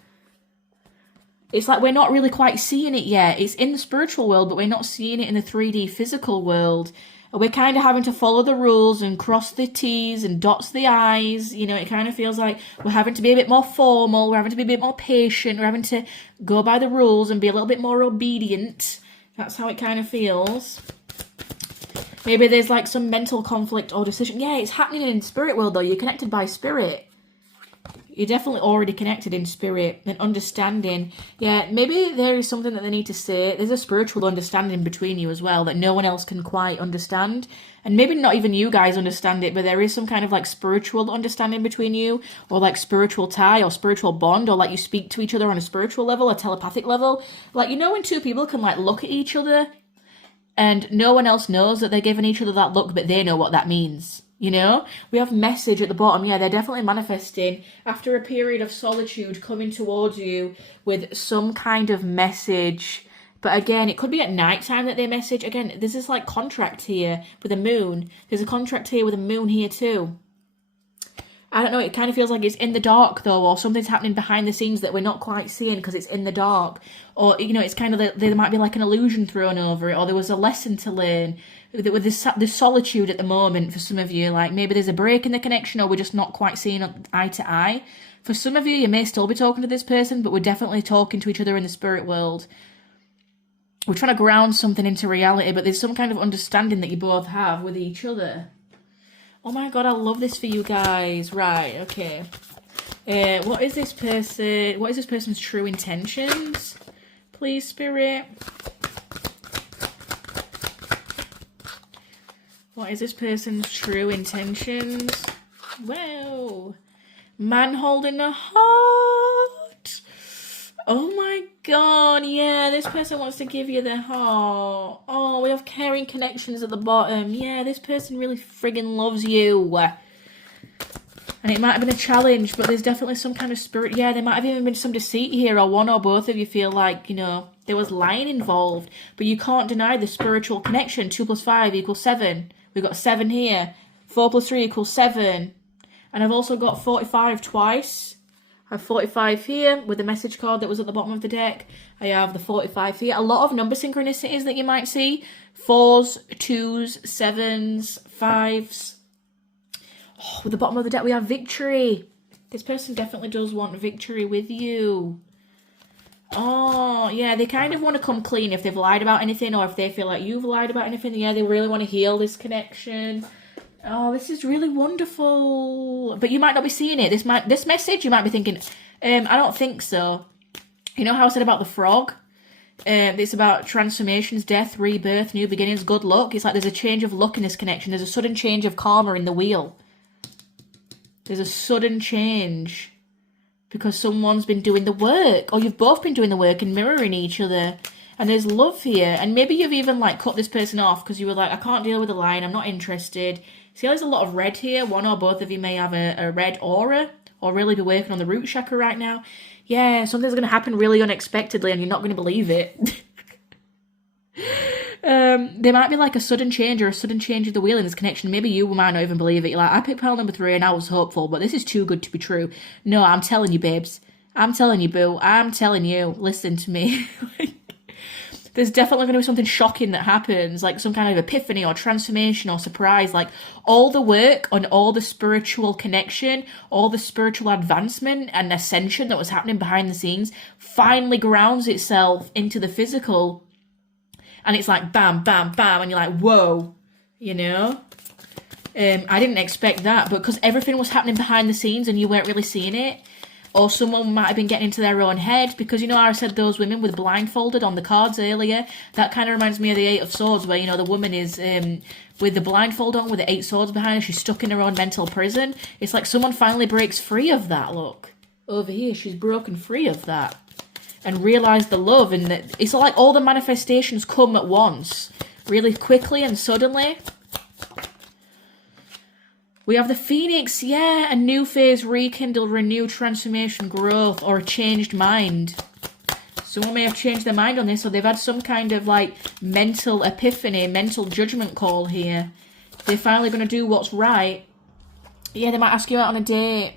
It's like we're not really quite seeing it yet. It's in the spiritual world, but we're not seeing it in the 3D physical world. We're kind of having to follow the rules and cross the T's and dots the I's. You know, it kind of feels like we're having to be a bit more formal. We're having to be a bit more patient. We're having to go by the rules and be a little bit more obedient. That's how it kind of feels. Maybe there's like some mental conflict or decision. Yeah, it's happening in spirit world, though. You're connected by spirit. You're definitely already connected in spirit and understanding. Yeah, maybe there is something that they need to say. There's a spiritual understanding between you as well that no one else can quite understand. And maybe not even you guys understand it, but there is some kind of like spiritual understanding between you, or like spiritual tie or spiritual bond, or like you speak to each other on a spiritual level, a telepathic level. Like, you know, when two people can like look at each other and no one else knows that they're giving each other that look, but they know what that means. You know, we have message at the bottom. Yeah, they're definitely manifesting after a period of solitude, coming towards you with some kind of message. But again, it could be at night time that they message. Again, there's this like contract here with a moon. There's a contract here with a moon here too. I don't know, it kind of feels like it's in the dark though, or something's happening behind the scenes that we're not quite seeing because it's in the dark. Or, you know, it's kind of, there might be like an illusion thrown over it, or there was a lesson to learn. With this solitude at the moment for some of you, like maybe there's a break in the connection, or we're just not quite seeing eye to eye. For some of you, you may still be talking to this person, but we're definitely talking to each other in the spirit world. We're trying to ground something into reality, but there's some kind of understanding that you both have with each other. Oh my God, I love this for you guys. Right, okay. What is this person's true intentions? Please, Spirit. What is this person's true intentions? Whoa. Man holding a heart. Oh my God, yeah, this person wants to give you their heart. Oh, we have caring connections at the bottom. Yeah, this person really friggin' loves you. And it might have been a challenge, but there's definitely some kind of spirit. Yeah, there might have even been some deceit here, or one or both of you feel like, you know, there was lying involved. But you can't deny the spiritual connection. 2 + 5 = 7. We've got 7 here. 4 + 3 = 7. And I've also got 45 twice. I have 45 here with the message card that was at the bottom of the deck. I have the 45 here. A lot of number synchronicities that you might see. 4s, 2s, 7s, 5s. Oh, with the bottom of the deck we have victory. This person definitely does want victory with you. Oh, yeah, they kind of want to come clean if they've lied about anything, or if they feel like you've lied about anything. Yeah, they really want to heal this connection. Oh, this is really wonderful. But you might not be seeing it. This message, you might be thinking, I don't think so. You know how I said about the frog? It's about transformations, death, rebirth, new beginnings, good luck. It's like there's a change of luck in this connection. There's a sudden change of karma in the wheel. There's a sudden change because someone's been doing the work, or you've both been doing the work and mirroring each other. And there's love here. And maybe you've even like cut this person off because you were like, I can't deal with the line. I'm not interested. See how there's a lot of red here? One or both of you may have a red aura, or really be working on the root chakra right now. Yeah, something's going to happen really unexpectedly and you're not going to believe it. There might be like a sudden change or a sudden change of the wheel in this connection. Maybe you might not even believe it. You're like, I picked pile number 3 and I was hopeful, but this is too good to be true. No, I'm telling you, babes. I'm telling you, boo. I'm telling you. Listen to me. There's definitely going to be something shocking that happens, like some kind of epiphany or transformation or surprise. Like all the work on all the spiritual connection, all the spiritual advancement and ascension that was happening behind the scenes finally grounds itself into the physical. And it's like bam, bam, bam. And you're like, whoa, you know? I didn't expect that, but because everything was happening behind the scenes and you weren't really seeing it. Or someone might have been getting into their own head, because, you know, I said those women with blindfolded on the cards earlier. That kind of reminds me of the 8 of Swords, where, you know, the woman is with the blindfold on, with the 8 swords behind her. She's stuck in her own mental prison. It's like someone finally breaks free of that, look. Over here, she's broken free of that. And realised the love, and that it's like all the manifestations come at once. Really quickly and suddenly. We have the Phoenix, yeah, a new phase, rekindle, renew, transformation, growth, or a changed mind. Someone may have changed their mind on this, or they've had some kind of, like, mental epiphany, mental judgment call here. They're finally going to do what's right. Yeah, they might ask you out on a date.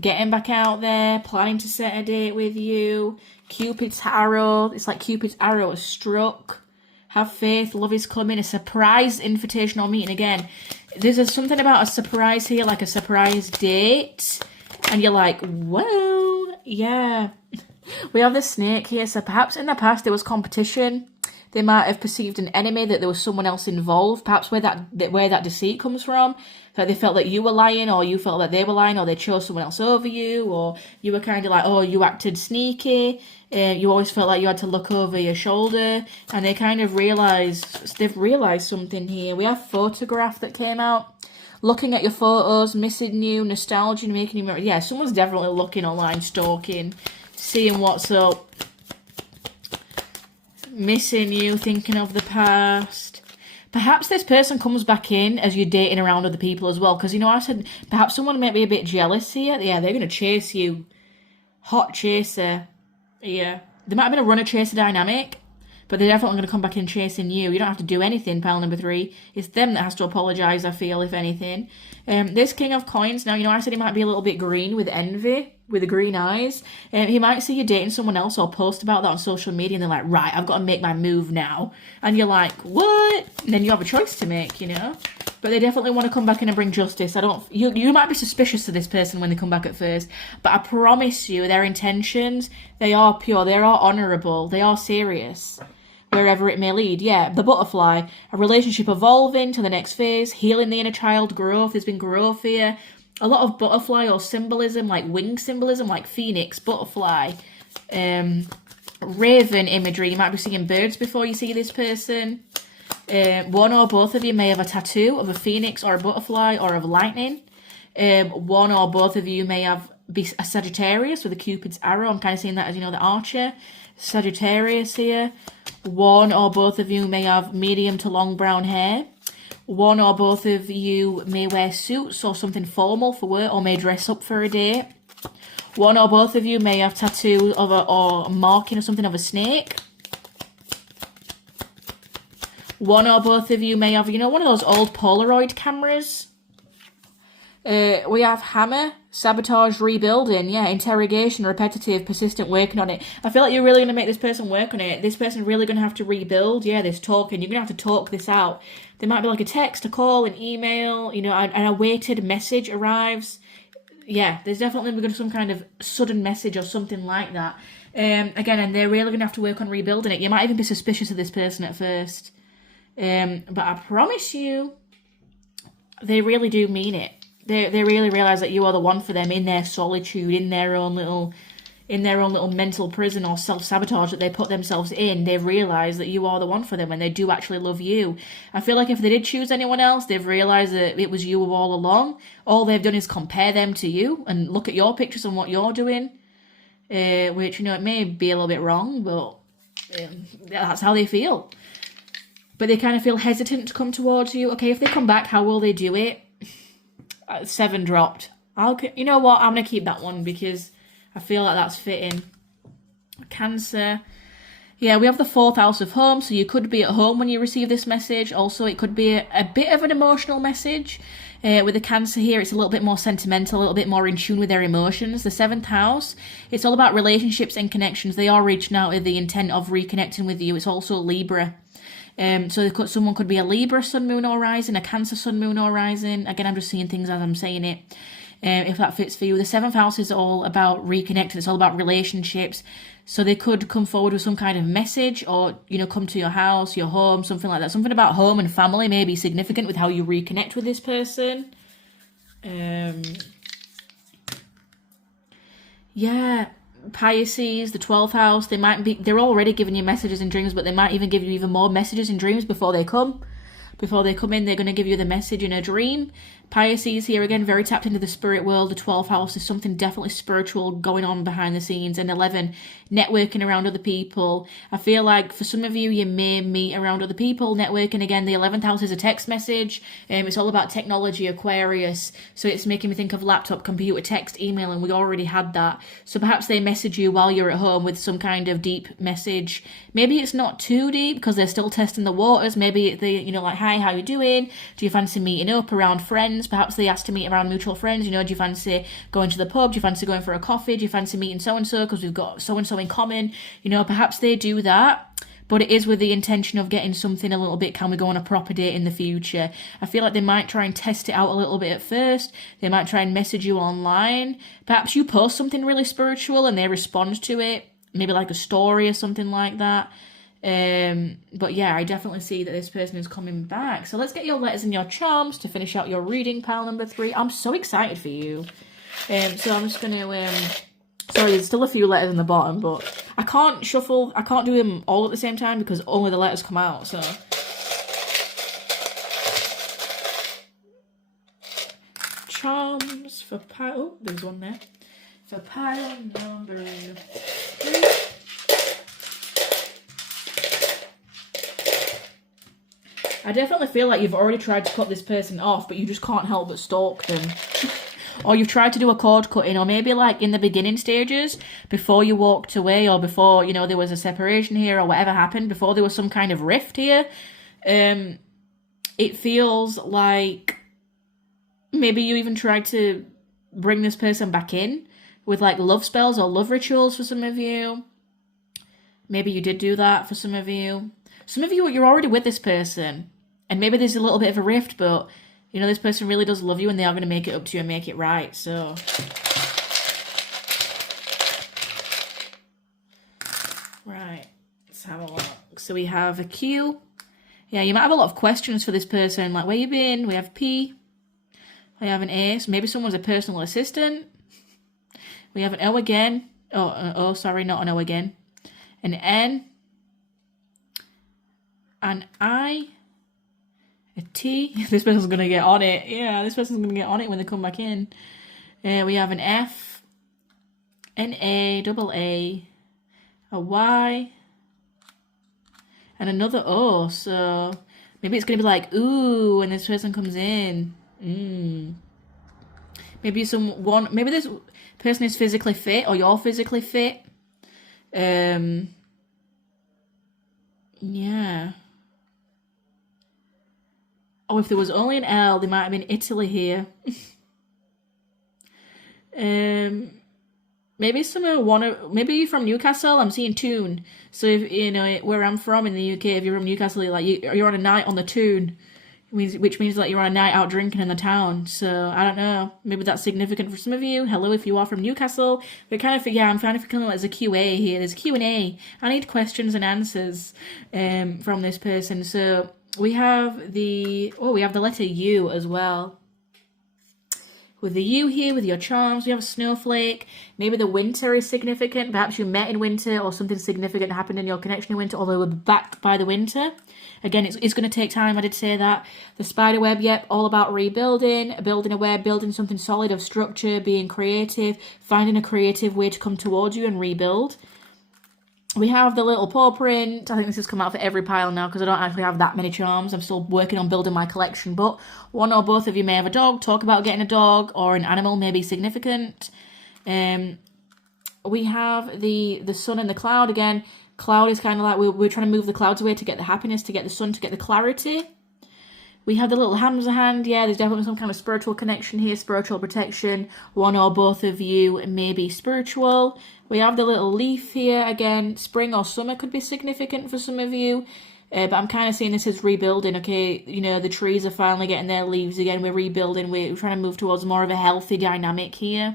Getting back out there, planning to set a date with you. Cupid's arrow, it's like Cupid's arrow is struck. Have faith, love is coming, a surprise invitation or meeting again. There's something about a surprise here, like a surprise date. And you're like, whoa, yeah. We have the snake here. So perhaps in the past there was competition. They might have perceived an enemy, that there was someone else involved. Perhaps where that deceit comes from. That they felt that you were lying, or you felt that they were lying, or they chose someone else over you, or you were kind of like, oh, you acted sneaky. You always felt like you had to look over your shoulder, and they kind of they've realised something here. We have photograph that came out. Looking at your photos, missing you, nostalgia, making you remember. Yeah, someone's definitely looking online, stalking, seeing what's up. Missing you, thinking of the past. Perhaps this person comes back in as you're dating around other people as well. Because, you know, I said perhaps someone might be a bit jealous here. Yeah, they're going to chase you. Hot chaser. Yeah. There might have been a runner-chaser dynamic. But they're definitely going to come back in chasing you. You don't have to do anything, pile number 3. It's them that has to apologise, I feel, if anything. This King of Coins, now, you know, I said he might be a little bit green with envy, with the green eyes. He might see you dating someone else or post about that on social media, and they're like, right, I've got to make my move now. And you're like, what? And then you have a choice to make, you know? But they definitely want to come back in and bring justice. You might be suspicious of this person when they come back at first, but I promise you, their intentions, they are pure, they are honourable, they are serious. wherever it may lead. Yeah, the butterfly, a relationship evolving to the next phase, healing the inner child, growth. There's been growth here. A lot of butterfly or symbolism, like wing symbolism, like phoenix, butterfly, raven imagery. You might be seeing birds before you see this person. One or both of you may have a tattoo of a phoenix or a butterfly or of lightning. One or both of you may be a Sagittarius with a Cupid's arrow. I'm kind of seeing that as, you know, the archer. Sagittarius here. One or both of you may have medium to long brown hair. One or both of you may wear suits or something formal for work, or may dress up for a date. One or both of you may have tattoo of or a marking or something of a snake. One or both of you may have, you know, one of those old Polaroid cameras. We have hammer, sabotage, rebuilding, yeah, interrogation, repetitive, persistent, working on it. I feel like you're really going to make this person work on it. This person's really going to have to rebuild, yeah, this talking. You're going to have to talk this out. There might be like a text, a call, an email, you know, an awaited message arrives. Yeah, there's definitely going to be some kind of sudden message or something like that. Again, and they're really going to have to work on rebuilding it. You might even be suspicious of this person at first. But I promise you, they really do mean it. They really realise that you are the one for them in their solitude, in their own little mental prison or self-sabotage that they put themselves in. They realise that you are the one for them and they do actually love you. I feel like if they did choose anyone else, they've realised that it was you all along. All they've done is compare them to you and look at your pictures and what you're doing, which, you know, it may be a little bit wrong, but that's how they feel. But they kind of feel hesitant to come towards you. Okay, if they come back, how will they do it? 7 dropped. You know what? I'm going to keep that one because I feel like that's fitting. Cancer. Yeah, we have the 4th house of home, so you could be at home when you receive this message. Also, it could be a bit of an emotional message. With the Cancer here, it's a little bit more sentimental, a little bit more in tune with their emotions. The 7th house, it's all about relationships and connections. They are reaching out with the intent of reconnecting with you. It's also Libra. So someone could be a Libra sun, moon, or rising, a Cancer sun, moon, or rising. Again, I'm just seeing things as I'm saying it. If that fits for you. The 7th house is all about reconnecting. It's all about relationships. So they could come forward with some kind of message or, you know, come to your house, your home, something like that. Something about home and family may be significant with how you reconnect with this person. Yeah. Pisces, the 12th house, they're already giving you messages in dreams, but they might even give you even more messages in dreams before they come. Before they come in, they're going to give you the message in a dream. Pisces here again, very tapped into the spirit world. The 12th house is something definitely spiritual going on behind the scenes. And 11, networking around other people. I feel like for some of you, you may meet around other people. Networking, again, the 11th house is a text message. It's all about technology, Aquarius. So it's making me think of laptop, computer, text, email, and we already had that. So perhaps they message you while you're at home with some kind of deep message. Maybe it's not too deep because they're still testing the waters. Maybe they, you know, like, hi, how you doing? Do you fancy meeting up around friends? Perhaps they ask to meet around mutual friends. You know, do you fancy going to the pub? Do you fancy going for a coffee? Do you fancy meeting so-and-so because we've got so-and-so in common? You know, perhaps they do that, but it is with the intention of getting something a little bit, can we go on a proper date in the future? I feel like they might try and test it out a little bit at first. They might try and message you online. Perhaps you post something really spiritual and they respond to it. Maybe like a story or something like that. But yeah, I definitely see that this person is coming back. So let's get your letters and your charms to finish out your reading, pile number 3. I'm so excited for you. So I'm just going to, sorry, there's still a few letters in the bottom, but I can't do them all at the same time because only the letters come out, so. Charms for pile, oh, there's one there. For pile number 3. I definitely feel like you've already tried to cut this person off, but you just can't help but stalk them. Or you've tried to do a cord cutting, or maybe like in the beginning stages, before you walked away, or before, you know, there was a separation here, or whatever happened, before there was some kind of rift here. It feels like maybe you even tried to bring this person back in with like love spells or love rituals for some of you. Maybe you did do that for some of you. Some of you, you're already with this person, and maybe there's a little bit of a rift, but, you know, this person really does love you, and they are going to make it up to you and make it right, so. Right, let's have a look. look. So we have a Q. Yeah, you might have a lot of questions for this person, like where you been? We have P. We have an A, so maybe someone's a personal assistant. We have an O again. Oh, sorry, not an O again. An N. An I. A T. This person's going to get on it. Yeah, this person's going to get on it when they come back in. We have an F. An A, double A. A Y. And another O. So maybe it's going to be like, ooh, when this person comes in. Maybe maybe this person is physically fit, or you're physically fit. Yeah. Oh, if there was only an L, there might have been Italy here. Maybe maybe you're from Newcastle. I'm seeing Toon. So if you know where I'm from in the UK, if you're from Newcastle, you're on a night on the Toon, which means that you're on a night out drinking in the town. So I don't know. Maybe that's significant for some of you. Hello, if you are from Newcastle. But I'm kind of feeling like there's a QA here. There's Q&A. I need questions and answers from this person. So we have the letter U as well. With the U here, with your charms, we have a snowflake. Maybe the winter is significant. Perhaps you met in winter, or something significant happened in your connection in winter, although we're back by the winter. Again, it's going to take time. I did say that. The spider web, yep, all about rebuilding, building a web, building something solid of structure, being creative, finding a creative way to come towards you and rebuild. We have the little paw print. I think this has come out for every pile now because I don't actually have that many charms. I'm still working on building my collection. But one or both of you may have a dog. Talk about getting a dog, or an animal may be significant. We have the sun and the cloud. Again, cloud is kind of like we're trying to move the clouds away to get the happiness, to get the sun, to get the clarity. We have the little Hamza hand. Yeah, there's definitely some kind of spiritual connection here, spiritual protection. One or both of you may be spiritual. We have the little leaf here. Again, spring or summer could be significant for some of you. But I'm kind of seeing this as rebuilding, okay? You know, the trees are finally getting their leaves again. We're rebuilding. We're trying to move towards more of a healthy dynamic here.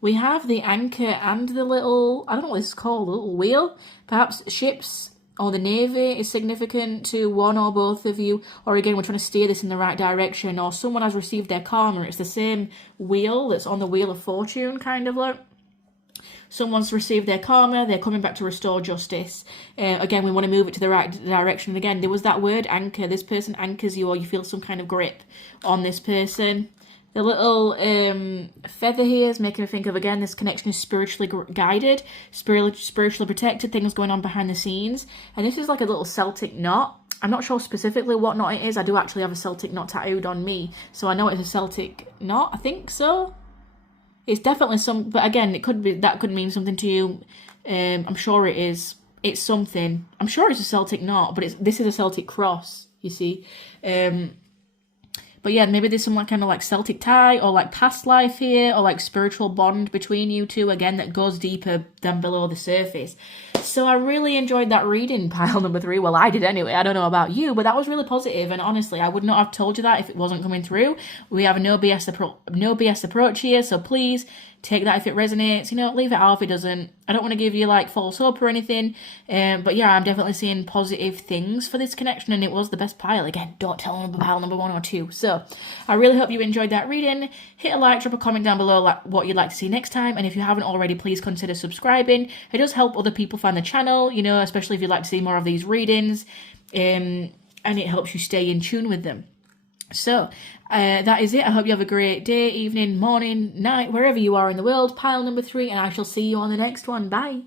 We have the anchor and the little, I don't know what this is called, the little wheel. Perhaps ships or the navy is significant to one or both of you. Or again, we're trying to steer this in the right direction. Or someone has received their karma. It's the same wheel that's on the Wheel of Fortune, kind of like. Someone's received their karma, they're coming back to restore justice. Again, we want to move it to the right direction. Again, there was that word anchor. This person anchors you, or you feel some kind of grip on this person. The little feather here is making me think of, again, this connection is spiritually guided, spiritually protected, things going on behind the scenes. And this is like a little Celtic knot. I'm not sure specifically what knot it is. I do actually have a Celtic knot tattooed on me, so I know it's a Celtic knot. I think so. It's definitely but again, that could mean something to you. I'm sure it is. It's something. I'm sure it's a Celtic knot, but this is a Celtic cross, you see. But yeah, maybe there's some kind of like Celtic tie, or like past life here, or like spiritual bond between you two, again, that goes deeper than below the surface. So I really enjoyed that reading, pile number 3. Well, I did anyway. I don't know about you, but that was really positive. And honestly, I would not have told you that if it wasn't coming through. We have a no BS approach here, so please take that if it resonates. You know, leave it out if it doesn't. I don't want to give you like false hope or anything. But yeah, I'm definitely seeing positive things for this connection, and it was the best pile. Again, don't tell them about pile number 1 or 2. So I really hope you enjoyed that reading. Hit a like, drop a comment down below like what you'd like to see next time. And if you haven't already, please consider subscribing. It does help other people find the channel, you know, especially if you'd like to see more of these readings. And it helps you stay in tune with them. So that is it. I hope you have a great day, evening, morning, night, wherever you are in the world. Pile number 3, and I shall see you on the next one. Bye.